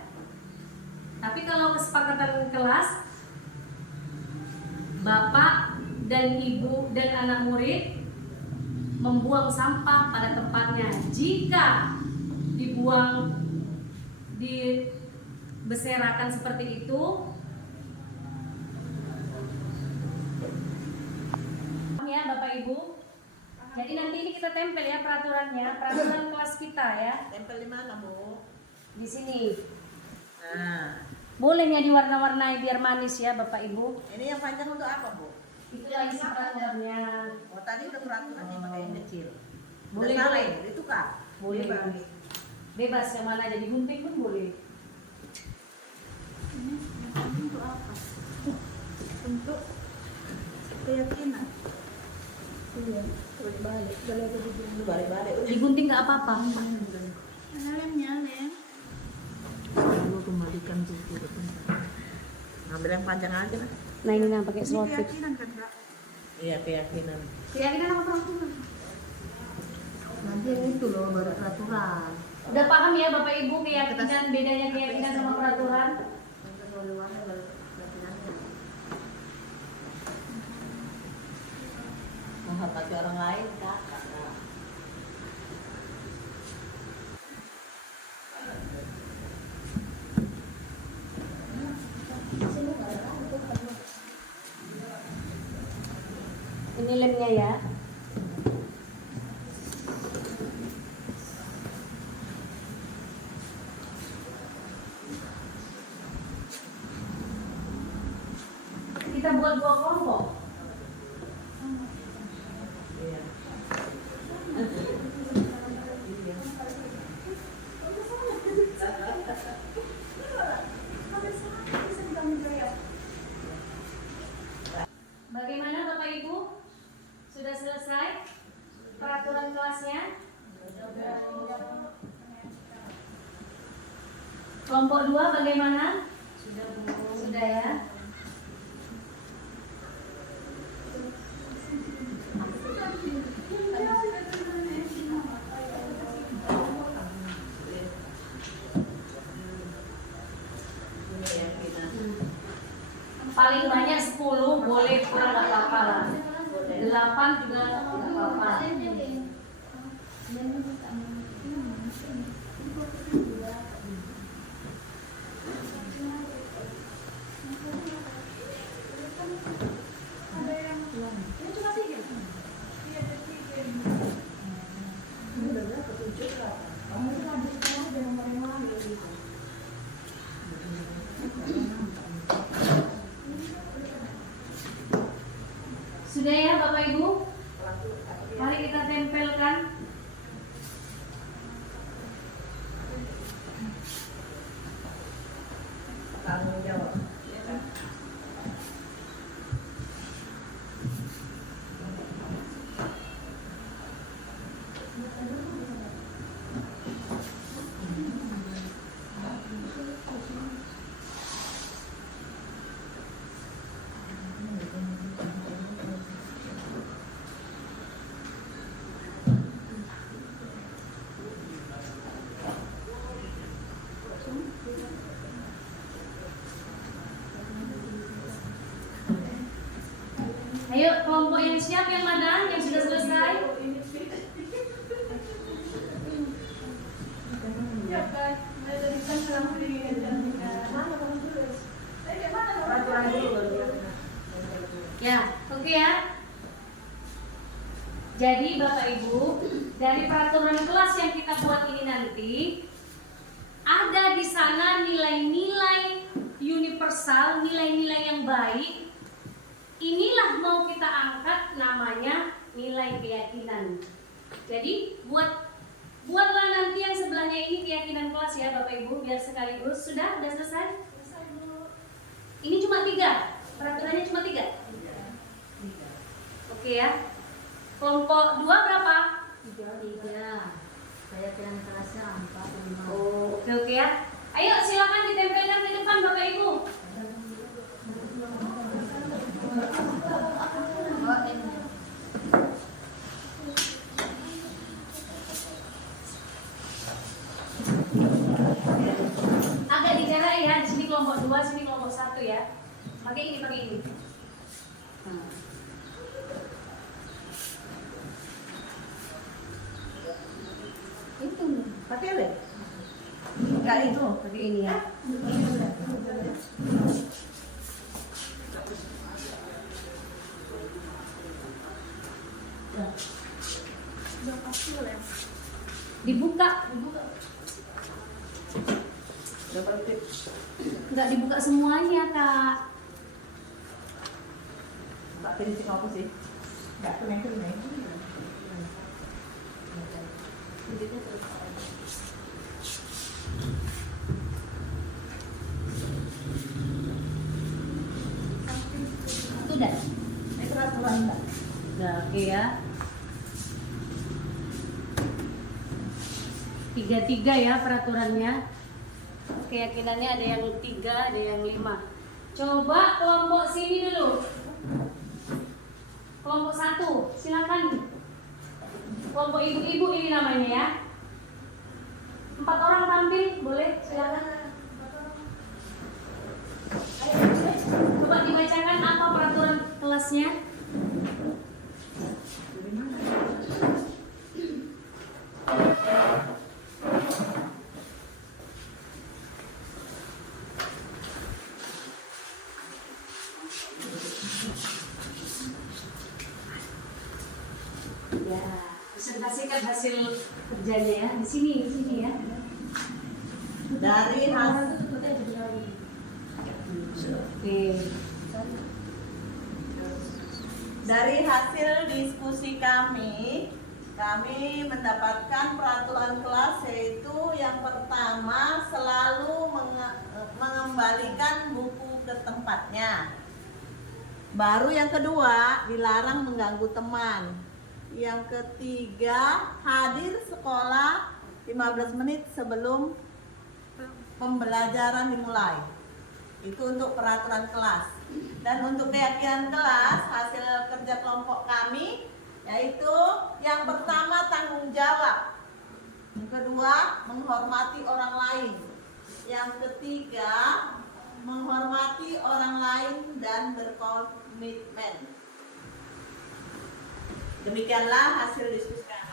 Tapi kalau kesepakatan kelas, Bapak dan Ibu dan anak murid membuang sampah pada tempatnya. Jika dibuang di berserakan seperti itu, ya Bapak Ibu. Jadi nanti ini kita tempel ya peraturannya, peraturan kelas kita ya. Tempel di mana, Bu? Di sini. Nah, Boleh ya diwarna-warnai biar manis ya Bapak Ibu. ini yang panjang untuk apa, Bu? Itu lagi peraturannya. Oh, tadi udah peraturannya pakai yang kecil. Boleh, Udah boleh. salah, itu kan? Boleh. Bebas. Bebas yang mana jadi gunting pun boleh. Untuk apa? Untuk keyakinan. Iya, balik-balik. Lu balik-balik. Digunting nggak apa-apa. Ada lemnya, Lem. Lu kembalikan buku ke tempat. Ngambil yang panjang aja lah. Nah ini nah pakai Ini selotip. keyakinan kan, Kak? Iya, keyakinan. Keyakinan apa peraturan? Nanti yang itu loh baru peraturan. Udah paham ya Bapak Ibu keyakinan, bedanya keyakinan sama peraturan? Menghormati orang lain, Kak. Ini lemnya ya. Kita buat 2 kelompok. Iya. Bagaimana Bapak Ibu? Sudah selesai peraturan kelasnya? Kelompok 2 bagaimana? Sudah ya. Paling banyak 10, boleh kurang nggak apa-apa lah. 8 juga nggak apa-apa. Sudah ya Bapak Ibu? Mari kita tempelkan. Tanggung jawab. Ayo kelompok yang siap yang mana? Yang sudah selesai? Ya, oke ya. Jadi Bapak Ibu, dari peraturan kelas yang kita buat ini nanti ada di sana nilai-nilai universal, nilai-nilai yang baik. Inilah mau kita angkat namanya nilai keyakinan. Jadi buatlah nanti yang sebelahnya ini keyakinan kelas ya Bapak Ibu biar sekaligus. Sudah selesai? Ini cuma 3. Peraturannya cuma 3. Oke ya. Kelompok 2 berapa? 3. Keyakinan kelasnya 4 atau 5. Oh, Oke ya. Ayo silakan ditempelkan di depan Bapak Ibu. Agak dijarak ya, di sini kelompok 2, sini kelompok 1 ya. Pakai ini. Itu pakai deh. Enggak itu, pakai ini ya. Dibuka. Enggak dibuka semuanya, Kak. Tak pilih apa sih? Enggak kuning. Itu dah. Itu aturan enggak? Udah oke ya. 3 ya peraturannya. Keyakinannya ada yang 3, ada yang 5. Coba kelompok sini dulu. Kelompok 1, silakan. Kelompok ibu-ibu ini namanya ya. 4 orang tampil, boleh? Silakan. Ayo, coba dibacakan apa peraturan kelasnya. Ya, presentasikan hasil kerjanya ya. Di sini ya. Dari hasil Dari hasil diskusi kami mendapatkan peraturan kelas, yaitu yang pertama selalu mengembalikan buku ke tempatnya. Baru yang kedua, dilarang mengganggu teman. Yang ketiga, hadir sekolah 15 menit sebelum pembelajaran dimulai. Itu untuk peraturan kelas. Dan untuk keyakinan kelas, hasil kerja kelompok kami, yaitu yang pertama tanggung jawab, yang kedua menghormati orang lain, yang ketiga menghormati orang lain dan berkomitmen. Demikianlah hasil diskusi kami.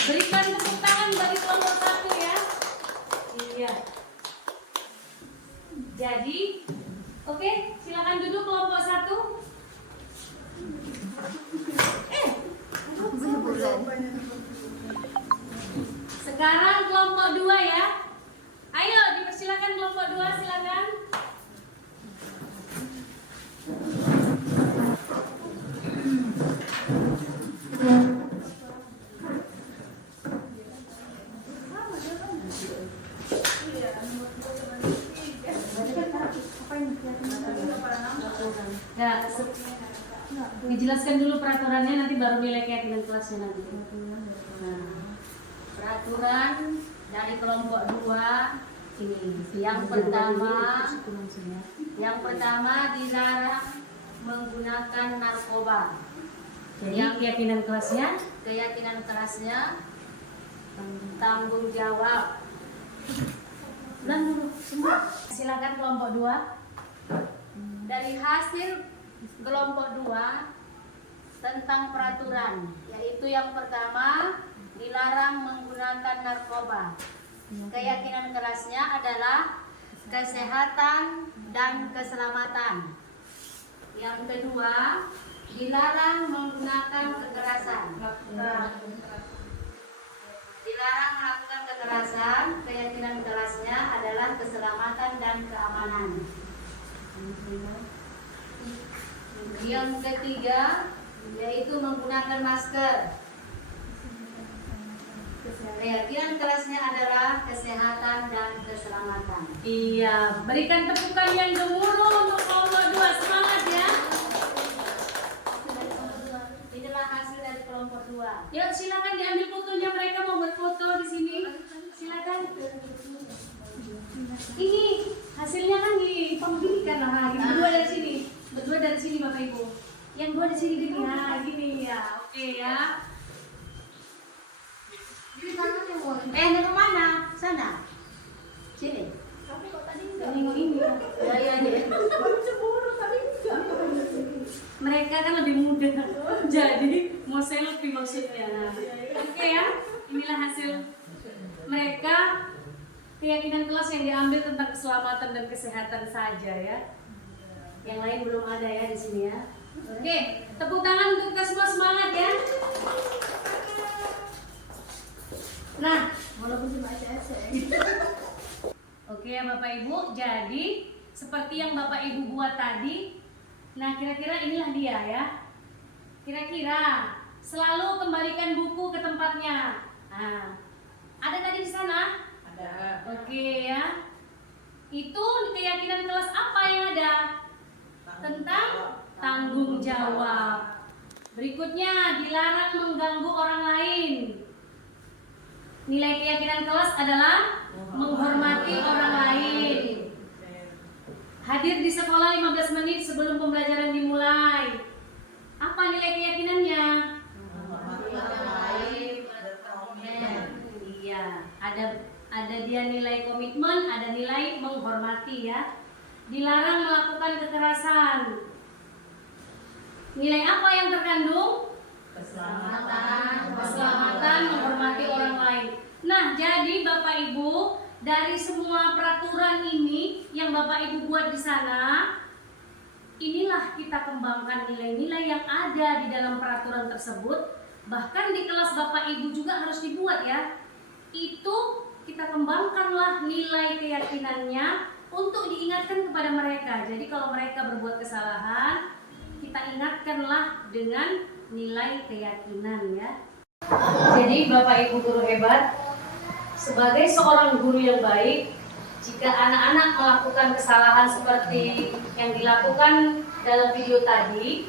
Berikan tepuk tangan bagi kelompok 1 ya. Iya. Jadi, oke, silakan duduk kelompok 1. Sekarang kelompok 2 ya. Ayo dipersilakan kelompok 2, silakan. Ya, dijelaskan dulu peraturannya, nanti baru nilai keyakinan kelasnya nanti. Nah, peraturan dari kelompok 2 ini. Yang pertama dilarang menggunakan narkoba. Yang keyakinan kelasnya tanggung jawab. Ulang dulu semua. Silakan kelompok 2. Dari hasil kelompok 2 tentang peraturan, yaitu yang pertama dilarang menggunakan narkoba. Keyakinan kelasnya adalah kesehatan dan keselamatan. Yang kedua, dilarang menggunakan kekerasan. Dilarang melakukan kekerasan. Keyakinan kelasnya adalah keselamatan dan keamanan. Yang ketiga, yaitu menggunakan masker. Keyakinan kelasnya adalah kesehatan dan keselamatan. Iya, berikan tepukan yang gemuruh untuk kelompok 2. Semangat ya. Inilah hasil dari kelompok 2. Yuk silakan diambil fotonya, mereka mau berfoto kan? Ini hasilnya kan di pembidikan lah. Yang berdua dari sini, berdua dari sini Bapak Ibu. Yang dua di sini gini ya, gini ya. Oke ya. Yang kemana? Sana. Sini. Tapi kok tadi Ini. ya deh. Baru cemburu tadi enggak. Mereka kan lebih muda, jadi mau selfie maksudnya. Oke ya, inilah hasil mereka. Keyakinan kelas yang diambil tentang keselamatan dan kesehatan saja ya. Yang lain belum ada ya di sini ya. Oke, tepuk tangan untuk kita semua, semangat ya. Nah, Walaupun cuma SS. oke ya Bapak Ibu, jadi seperti yang Bapak Ibu buat tadi. Nah, kira-kira inilah dia ya. Kira-kira selalu kembalikan buku ke tempatnya. Nah, ada tadi di sana? Ada. Oke ya. Itu keyakinan kelas apa yang ada? Tentang tanggung jawab. Berikutnya, dilarang mengganggu orang lain. Nilai keyakinan kelas adalah menghormati orang lain. Hadir di sekolah 15 menit sebelum pembelajaran dimulai. Apa nilai keyakinannya? Iya, ada dia nilai komitmen, ada nilai menghormati ya. Dilarang melakukan kekerasan. Nilai apa yang terkandung? Keselamatan, menghormati orang lain. Nah, jadi Bapak Ibu, dari semua peraturan ini yang Bapak Ibu buat di sana, inilah kita kembangkan nilai-nilai yang ada di dalam peraturan tersebut. Bahkan di kelas Bapak Ibu juga harus dibuat ya. Itu kita kembangkanlah nilai keyakinannya untuk diingatkan kepada mereka. Jadi kalau mereka berbuat kesalahan, kita ingatkanlah dengan nilai keyakinan ya. Jadi Bapak Ibu guru hebat, sebagai seorang guru yang baik, jika anak-anak melakukan kesalahan seperti yang dilakukan dalam video tadi,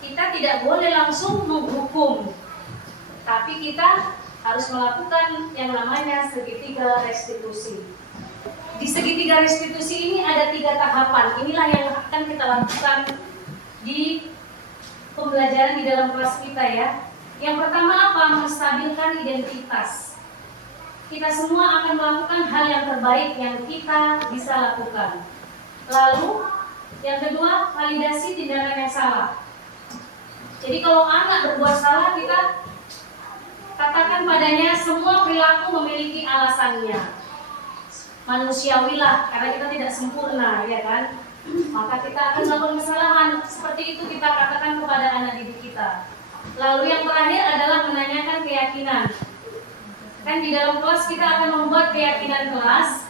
kita tidak boleh langsung menghukum, tapi kita harus melakukan yang namanya segitiga restitusi. Di segitiga restitusi ini ada 3 tahapan. Inilah yang akan kita lakukan di pembelajaran di dalam kelas kita ya. Yang pertama apa? Menstabilkan identitas. Kita semua akan melakukan hal yang terbaik yang kita bisa lakukan. Lalu yang kedua, validasi tindakan yang salah. Jadi kalau anak berbuat salah, kita katakan padanya semua perilaku memiliki alasannya. Manusiawilah, karena kita tidak sempurna, ya kan? Maka kita akan melakukan kesalahan. Seperti itu kita katakan kepada anak didik kita. Lalu yang terakhir adalah menanyakan keyakinan. Kan di dalam kelas kita akan membuat keyakinan kelas,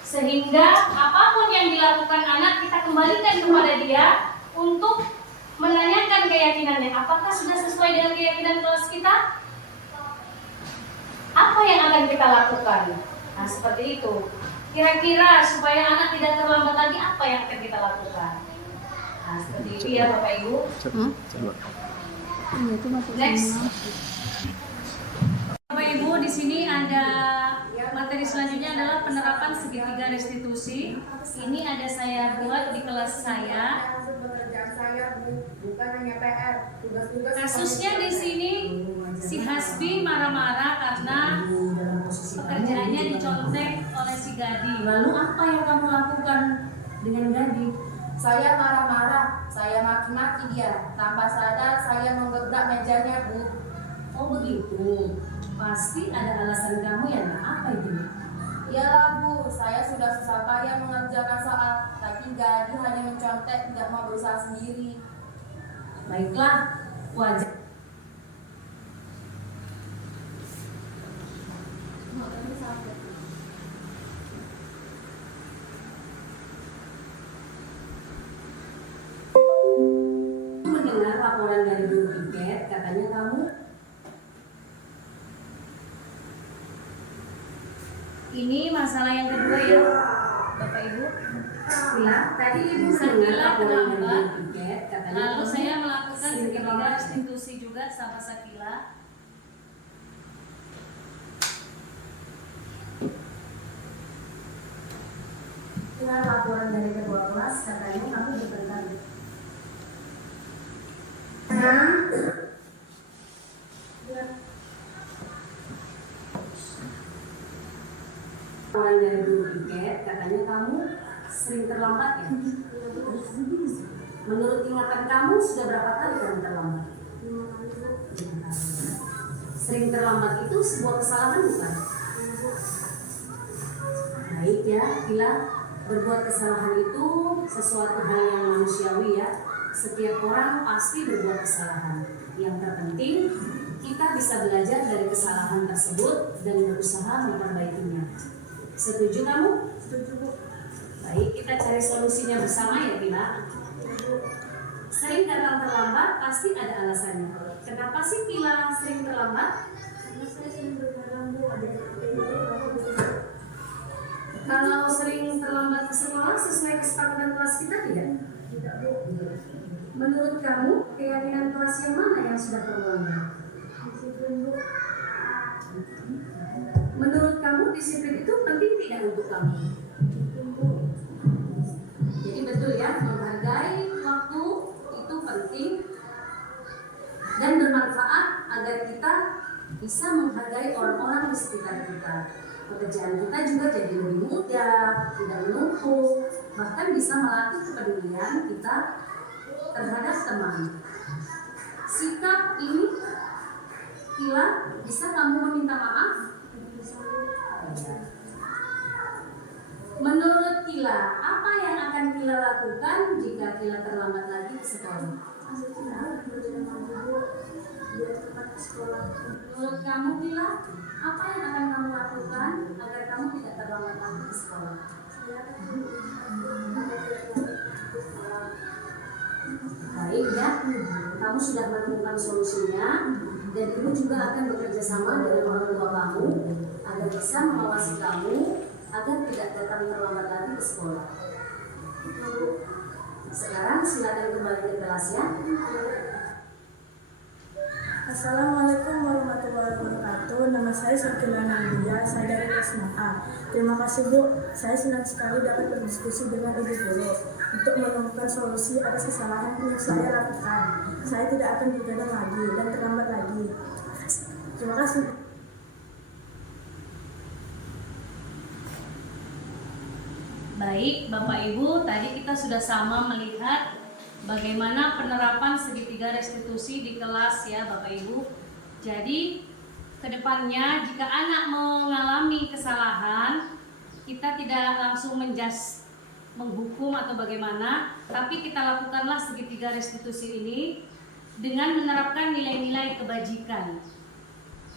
sehingga apapun yang dilakukan anak kita kembalikan kepada dia untuk menanyakan keyakinannya. Apakah sudah sesuai dengan keyakinan kelas kita? Apa yang akan kita lakukan? Nah seperti itu. Kira-kira supaya anak tidak terlambat lagi, apa yang akan kita lakukan? Nah seperti itu ya Bapak Ibu. Next. Bapak Ibu, di sini ada materi selanjutnya adalah penerapan segitiga restitusi. Ini ada saya buat di kelas saya. Bukan hanya PR, tugas-tugas. Kasusnya di sini si Hasbi marah-marah karena pekerjaannya dicontek oleh si Gadi. Lalu apa yang kamu lakukan dengan Gadi? Saya marah-marah, saya maki-maki dia. Tanpa sadar saya menggebrak mejanya, Bu. Oh begitu. Pasti ada alasan kamu ya, nah apa itu? Iyalah, Bu, saya sudah susah payah mengerjakan soal, tapi Gadi hanya mencontek, tidak mau berusaha sendiri. Baiklah, wajar. Mendengar laporan dari Bu Piket, katanya kamu ini masalah yang kedua ya, Bapak Ibu. Tadi Ibu Sakila terlambat, lalu saya melakukan segitiga restitusi juga sama Sakila. Dengar laporan dari ketua kelas, katanya kamu bertengkar. Laporan dari guru piket, katanya kamu sering terlambat ya? Menurut ingatan kamu, sudah berapa kali kamu terlambat? 5 kali. Sering terlambat itu sebuah kesalahan bukan? Baik ya, bila berbuat kesalahan itu sesuatu hal yang manusiawi ya. Setiap orang pasti berbuat kesalahan. Yang terpenting kita bisa belajar dari kesalahan tersebut dan berusaha memperbaikinya. Setuju kamu? Setuju, Bu. Baik, kita cari solusinya bersama ya, Bila. Sering datang terlambat pasti ada alasannya. Kenapa sih Bila sering terlambat? Karena saya sering bergadang, Bu. Ada Kalau sering terlambat ke sekolah sesuai kesepakatan kelas kita tidak? tidak, Bu. Menurut kamu keyakinan kelas yang mana yang sudah terlanggar? Disiplin, Bu. Menurut kamu disiplin itu penting tidak untuk kamu? Jadi betul ya, menghargai waktu itu penting dan bermanfaat agar kita bisa menghargai orang-orang di sekitar kita. Pekerjaan kita juga jadi lebih mudah, tidak menumpuk, bahkan bisa melatih kepedulian kita terhadap teman. Sikap ini, Kila, bisa kamu meminta maaf? Menurut Kila, apa yang akan Kila lakukan jika Kila terlambat lagi ke sekolah? Menurut kamu Kila, apa yang akan kamu lakukan agar kamu tidak terlambat lagi ke sekolah? Baik ya, kamu sudah menemukan solusinya dan ibu juga akan bekerja sama dengan orang tua kamu agar bisa mengawasi kamu agar tidak datang terlambat lagi ke sekolah. Sekarang silakan kembali ke kelas ya. Assalamualaikum warahmatullahi wabarakatuh. Nama saya Sakila Nadia, saya dari kelas 6A. Terima kasih, Bu. Saya senang sekali dapat berdiskusi dengan Ibu Guru untuk menemukan solusi atas kesalahan yang saya lakukan. Saya tidak akan bergadang lagi dan terlambat lagi. Terima kasih. Baik, Bapak Ibu, tadi kita sudah sama melihat bagaimana penerapan segitiga restitusi di kelas ya Bapak Ibu. Jadi kedepannya jika anak mengalami kesalahan, kita tidak langsung menghukum atau bagaimana, tapi kita lakukanlah segitiga restitusi ini dengan menerapkan nilai-nilai kebajikan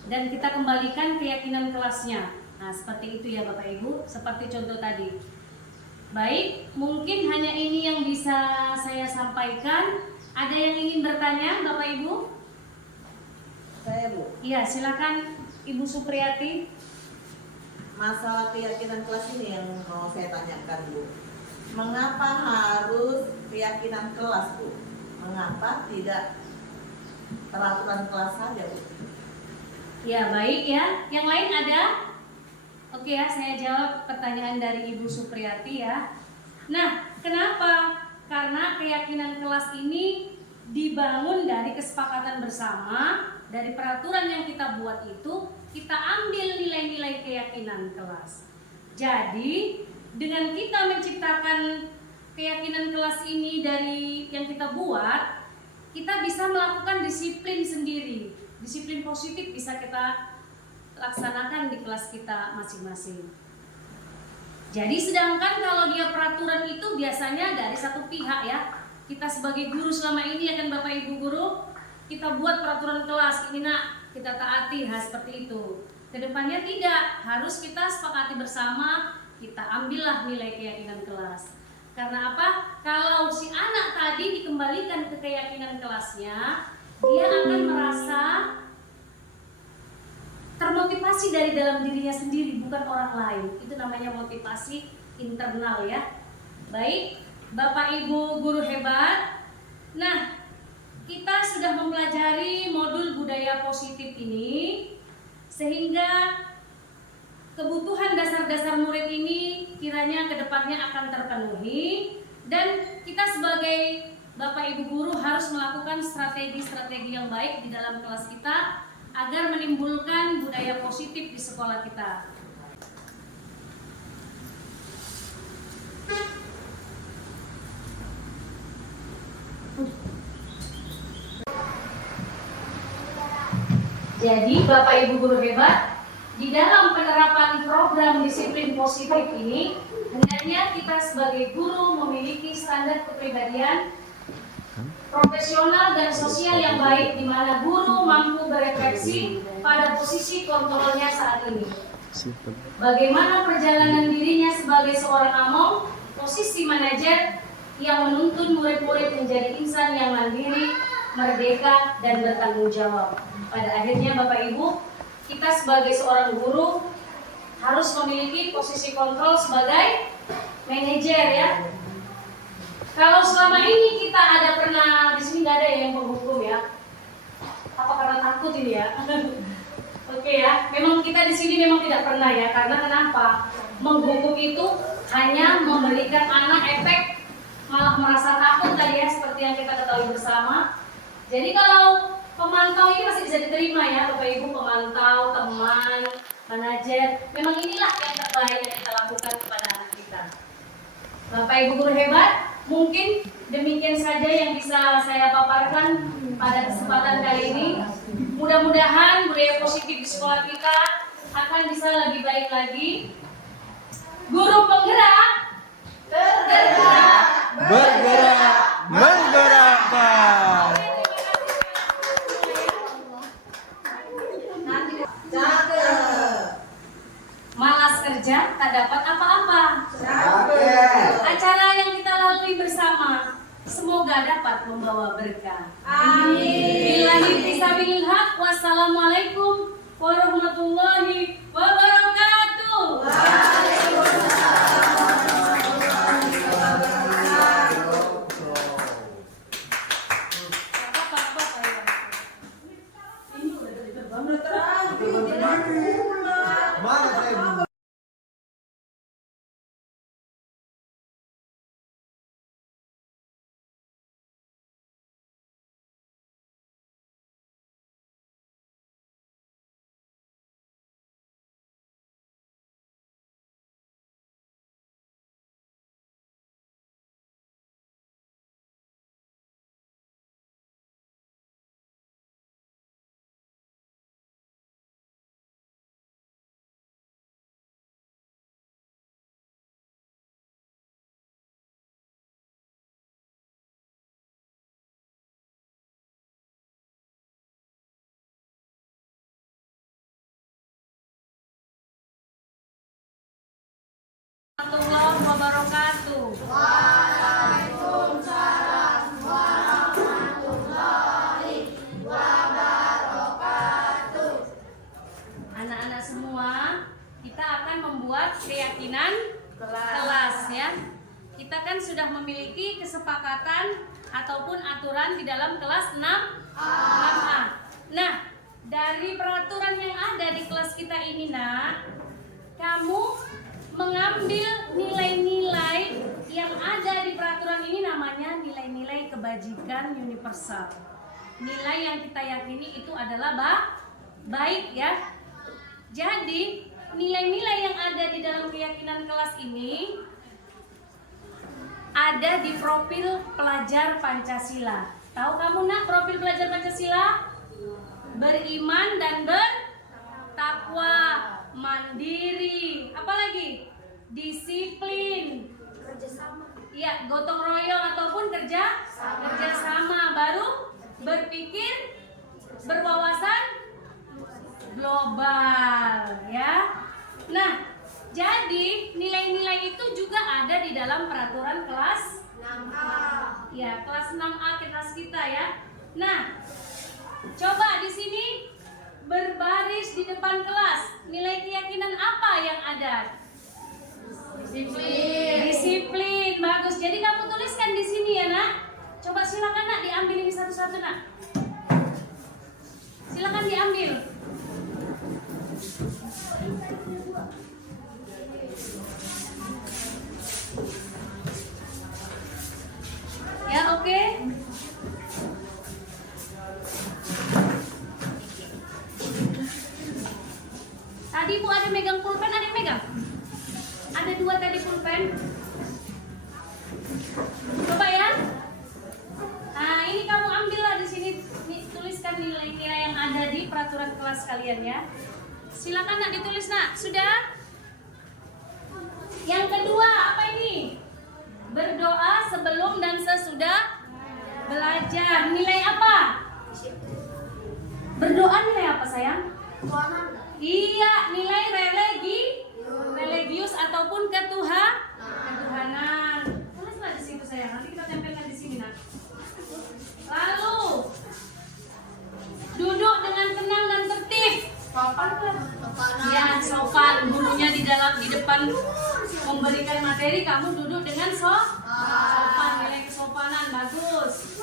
dan kita kembalikan keyakinan kelasnya. Nah seperti itu ya Bapak Ibu, seperti contoh tadi. Baik, mungkin hanya ini yang bisa saya sampaikan. Ada yang ingin bertanya, Bapak Ibu? Saya, Bu. Iya, silakan Ibu Supriyati. Masalah keyakinan kelas ini yang mau saya tanyakan, Bu. Mengapa harus keyakinan kelas, Bu? Mengapa tidak peraturan kelas saja, Bu? Ya, baik ya. Yang lain ada? Oke ya, saya jawab pertanyaan dari Ibu Supriyati ya. Nah, kenapa? Karena keyakinan kelas ini dibangun dari kesepakatan bersama, dari peraturan yang kita buat itu, kita ambil nilai-nilai keyakinan kelas. Jadi, dengan kita menciptakan keyakinan kelas ini dari yang kita buat, kita bisa melakukan disiplin sendiri. Disiplin positif bisa kita laksanakan di kelas kita masing-masing. Jadi sedangkan kalau dia peraturan itu biasanya dari satu pihak ya. Kita sebagai guru selama ini ya kan Bapak Ibu guru, kita buat peraturan kelas ini nak, kita taati seperti itu. Kedepannya tidak, harus kita sepakati bersama, kita ambillah nilai keyakinan kelas. Karena apa? Kalau si anak tadi dikembalikan ke keyakinan kelasnya, dia akan merasa termotivasi dari dalam dirinya sendiri, bukan orang lain. Itu namanya motivasi internal ya. Baik, Bapak Ibu guru hebat. Nah, kita sudah mempelajari modul budaya positif ini, sehingga kebutuhan dasar-dasar murid ini kiranya kedepannya akan terpenuhi, dan kita sebagai Bapak Ibu guru harus melakukan strategi-strategi yang baik di dalam kelas kita agar menimbulkan budaya positif di sekolah kita. Jadi Bapak Ibu guru hebat, di dalam penerapan program disiplin positif ini, hendaknya kita sebagai guru memiliki standar kepribadian profesional dan sosial yang baik, di mana guru mampu berefleksi pada posisi kontrolnya saat ini. Bagaimana perjalanan dirinya sebagai seorang among, posisi manajer yang menuntun murid-murid menjadi insan yang mandiri, merdeka, dan bertanggung jawab. Pada akhirnya Bapak Ibu, kita sebagai seorang guru harus memiliki posisi kontrol sebagai manajer ya. Kalau selama ini kita ada pernah di sini nggak ada yang menghukum ya? Apa karena takut ini ya? Oke ya, memang kita di sini memang tidak pernah ya. Karena kenapa? Menghukum itu hanya memberikan anak efek malah merasa takut tadi ya, seperti yang kita ketahui bersama. Jadi kalau pemantau ini masih bisa diterima ya, Bapak Ibu, pemantau, teman, manajer. Memang inilah yang terbaik yang kita lakukan kepada anak kita. Bapak Ibu guru hebat, mungkin demikian saja yang bisa saya paparkan pada kesempatan kali ini. Mudah-mudahan budaya positif di sekolah kita akan bisa lebih baik lagi. Guru penggerak, Bergerak, menggerakkan. malas kerja tak dapat apa-apa. Acara yang kita lalui bersama semoga dapat membawa berkah. Amin. Billahi fisabilil haq. Wassalamualaikum warahmatullahi wabarakatuh. Mana saya? Warahmatullahi wabarakatuh. Waalaikumsalam warahmatullahi wabarakatuh. Anak-anak semua, kita akan membuat keyakinan kelas ya. Kita kan sudah memiliki kesepakatan ataupun aturan di dalam kelas 6A. Nah, dari peraturan yang ada di kelas kita ini, Nak, kamu mengambil nilai-nilai yang ada di peraturan ini, namanya nilai-nilai kebajikan universal. Nilai yang kita yakini itu adalah baik ya. Jadi nilai-nilai yang ada di dalam keyakinan kelas ini ada di profil pelajar Pancasila. Tahu kamu Nak profil pelajar Pancasila? Beriman dan bertakwa, mandiri, apalagi disiplin, ya, gotong royong ataupun kerja sama, baru berpikir berwawasan global ya. Nah, jadi nilai-nilai itu juga ada di dalam peraturan kelas 6A. Ya, kelas 6A kelas kita ya. Nah, coba di sini berbaris di depan kelas. Nilai keyakinan apa yang ada? Disiplin. Bagus. Jadi kamu tuliskan di sini ya, Nak. Coba silakan Nak diambil ini satu-satu, Nak. Silakan diambil. megang pulpen, ada yang megang? Ada 2 tadi pulpen. Coba ya. Nah, ini kamu ambillah di sini, tuliskan nilai-nilai yang ada di peraturan kelas kalian ya. Silakan nak ditulis nak. Sudah? Yang kedua apa ini? Berdoa sebelum dan sesudah belajar. Nilai apa? Berdoa nilai apa sayang? Iya, nilai religius ataupun ketuhanan. Tulislah di situ sayang. Nanti kita tempelkan di sini nak. Lalu duduk dengan tenang dan tertib. Ya, sopan. Gurunya di depan memberikan materi, kamu duduk dengan sopan. Nilai kesopanan bagus.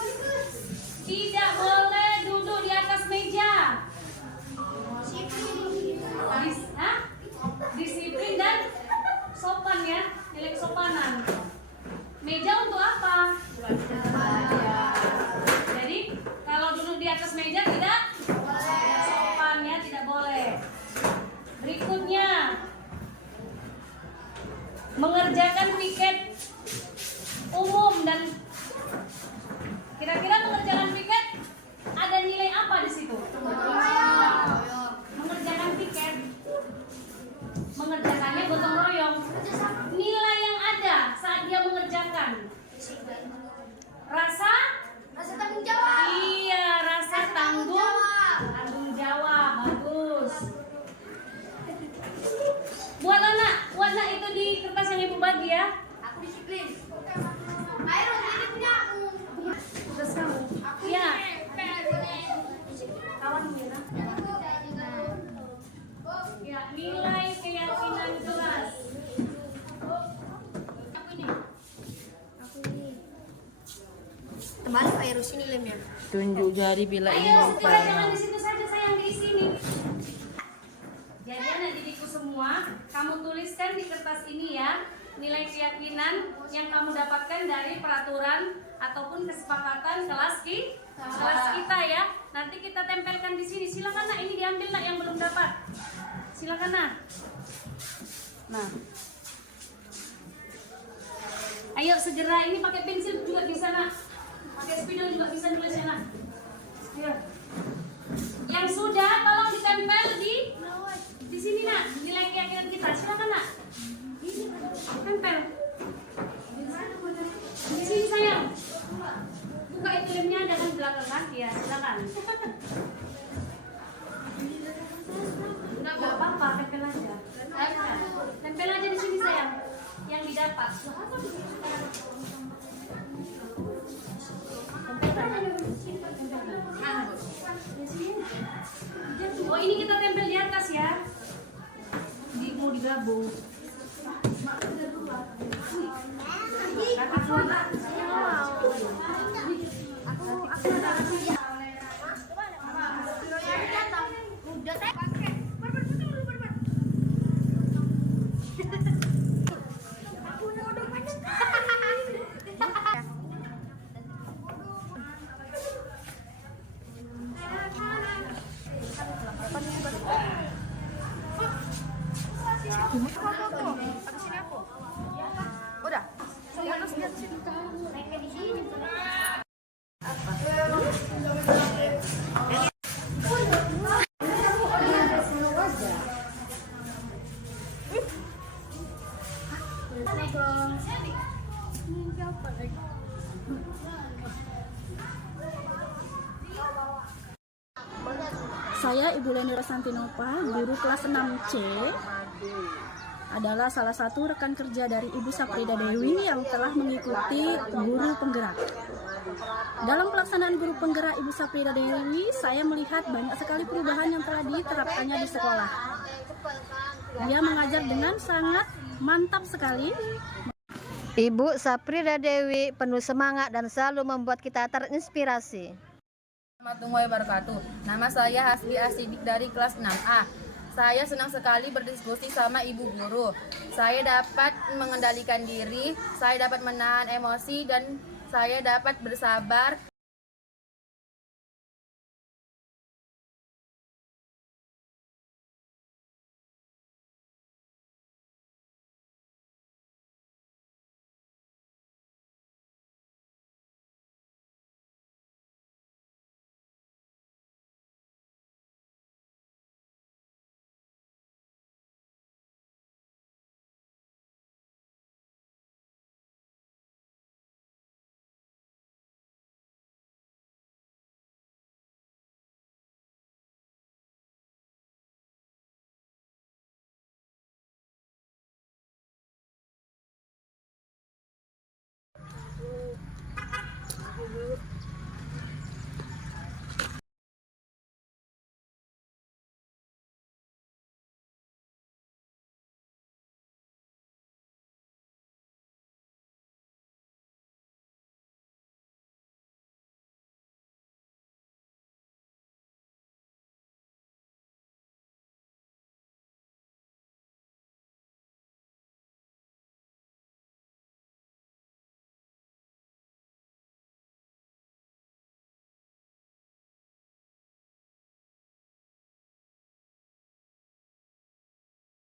Tidak boleh duduk di atas meja. Disiplin dan sopan ya, nilai kesopanan. Meja untuk apa? Jadi kalau duduk di atas meja tidak sopan ya, tidak boleh. Berikutnya, mengerjakan piket umum. Dan kira-kira mengerjakan piket ada nilai apa di situ? Mengerjakan piket, mengerjakannya gotong royong. Nilai yang ada saat dia mengerjakan, rasa tanggung jawab. Iya, rasa tanggung jawab. Bagus. Buatlah nak, buatlah itu di kertas yang ibu bagi ya. Aku disiplin. Ayo, ini punya aku. Tugas kamu. Iya. Kawan Mira. Ya, nilai keyakinan kelas. Terbalik virus ini lemnya. Tunjuk jari bila Ayo, ingin segera jangan di situ saja sayang, di sini. Jadi anak didikku semua, kamu tuliskan di kertas ini ya nilai keyakinan yang kamu dapatkan dari peraturan ataupun kesepakatan kelas kita ya. Nanti kita tempelkan di sini. Silakan nak, ini diambil nak yang belum dapat. Silakan nak. Nah, ayo segera, ini pakai pensil juga bisa nak. Pakai spidol juga bisa nulisnya nak. Ya. Yang sudah tolong ditempel di sini nak, nilai keyakinan kita. Silakan nak. Tempel. Di sini sayang. Buka itu lemnya, ada kan belakang kaki ya. Silakan. Enggak apa-apa, tempel aja. Tempel aja di sini sayang. Yang didapat. Oh, ini kita tempel di atas ya. Mau digabung. Udah. Harus lihat sini. Saya Ibu Leni Rosantinopa, guru kelas 6C, adalah salah satu rekan kerja dari Ibu Saprida Dewi yang telah mengikuti guru penggerak. Dalam pelaksanaan guru penggerak Ibu Saprida Dewi, saya melihat banyak sekali perubahan yang telah diterapkannya di sekolah. Dia mengajar dengan sangat mantap sekali. Ibu Saprida Dewi penuh semangat dan selalu membuat kita terinspirasi. Warahmatullahi wabarakatuh. Nama saya Hasbi Asidik dari kelas 6A. Saya senang sekali berdiskusi sama ibu guru. Saya dapat mengendalikan diri, saya dapat menahan emosi, dan saya dapat bersabar.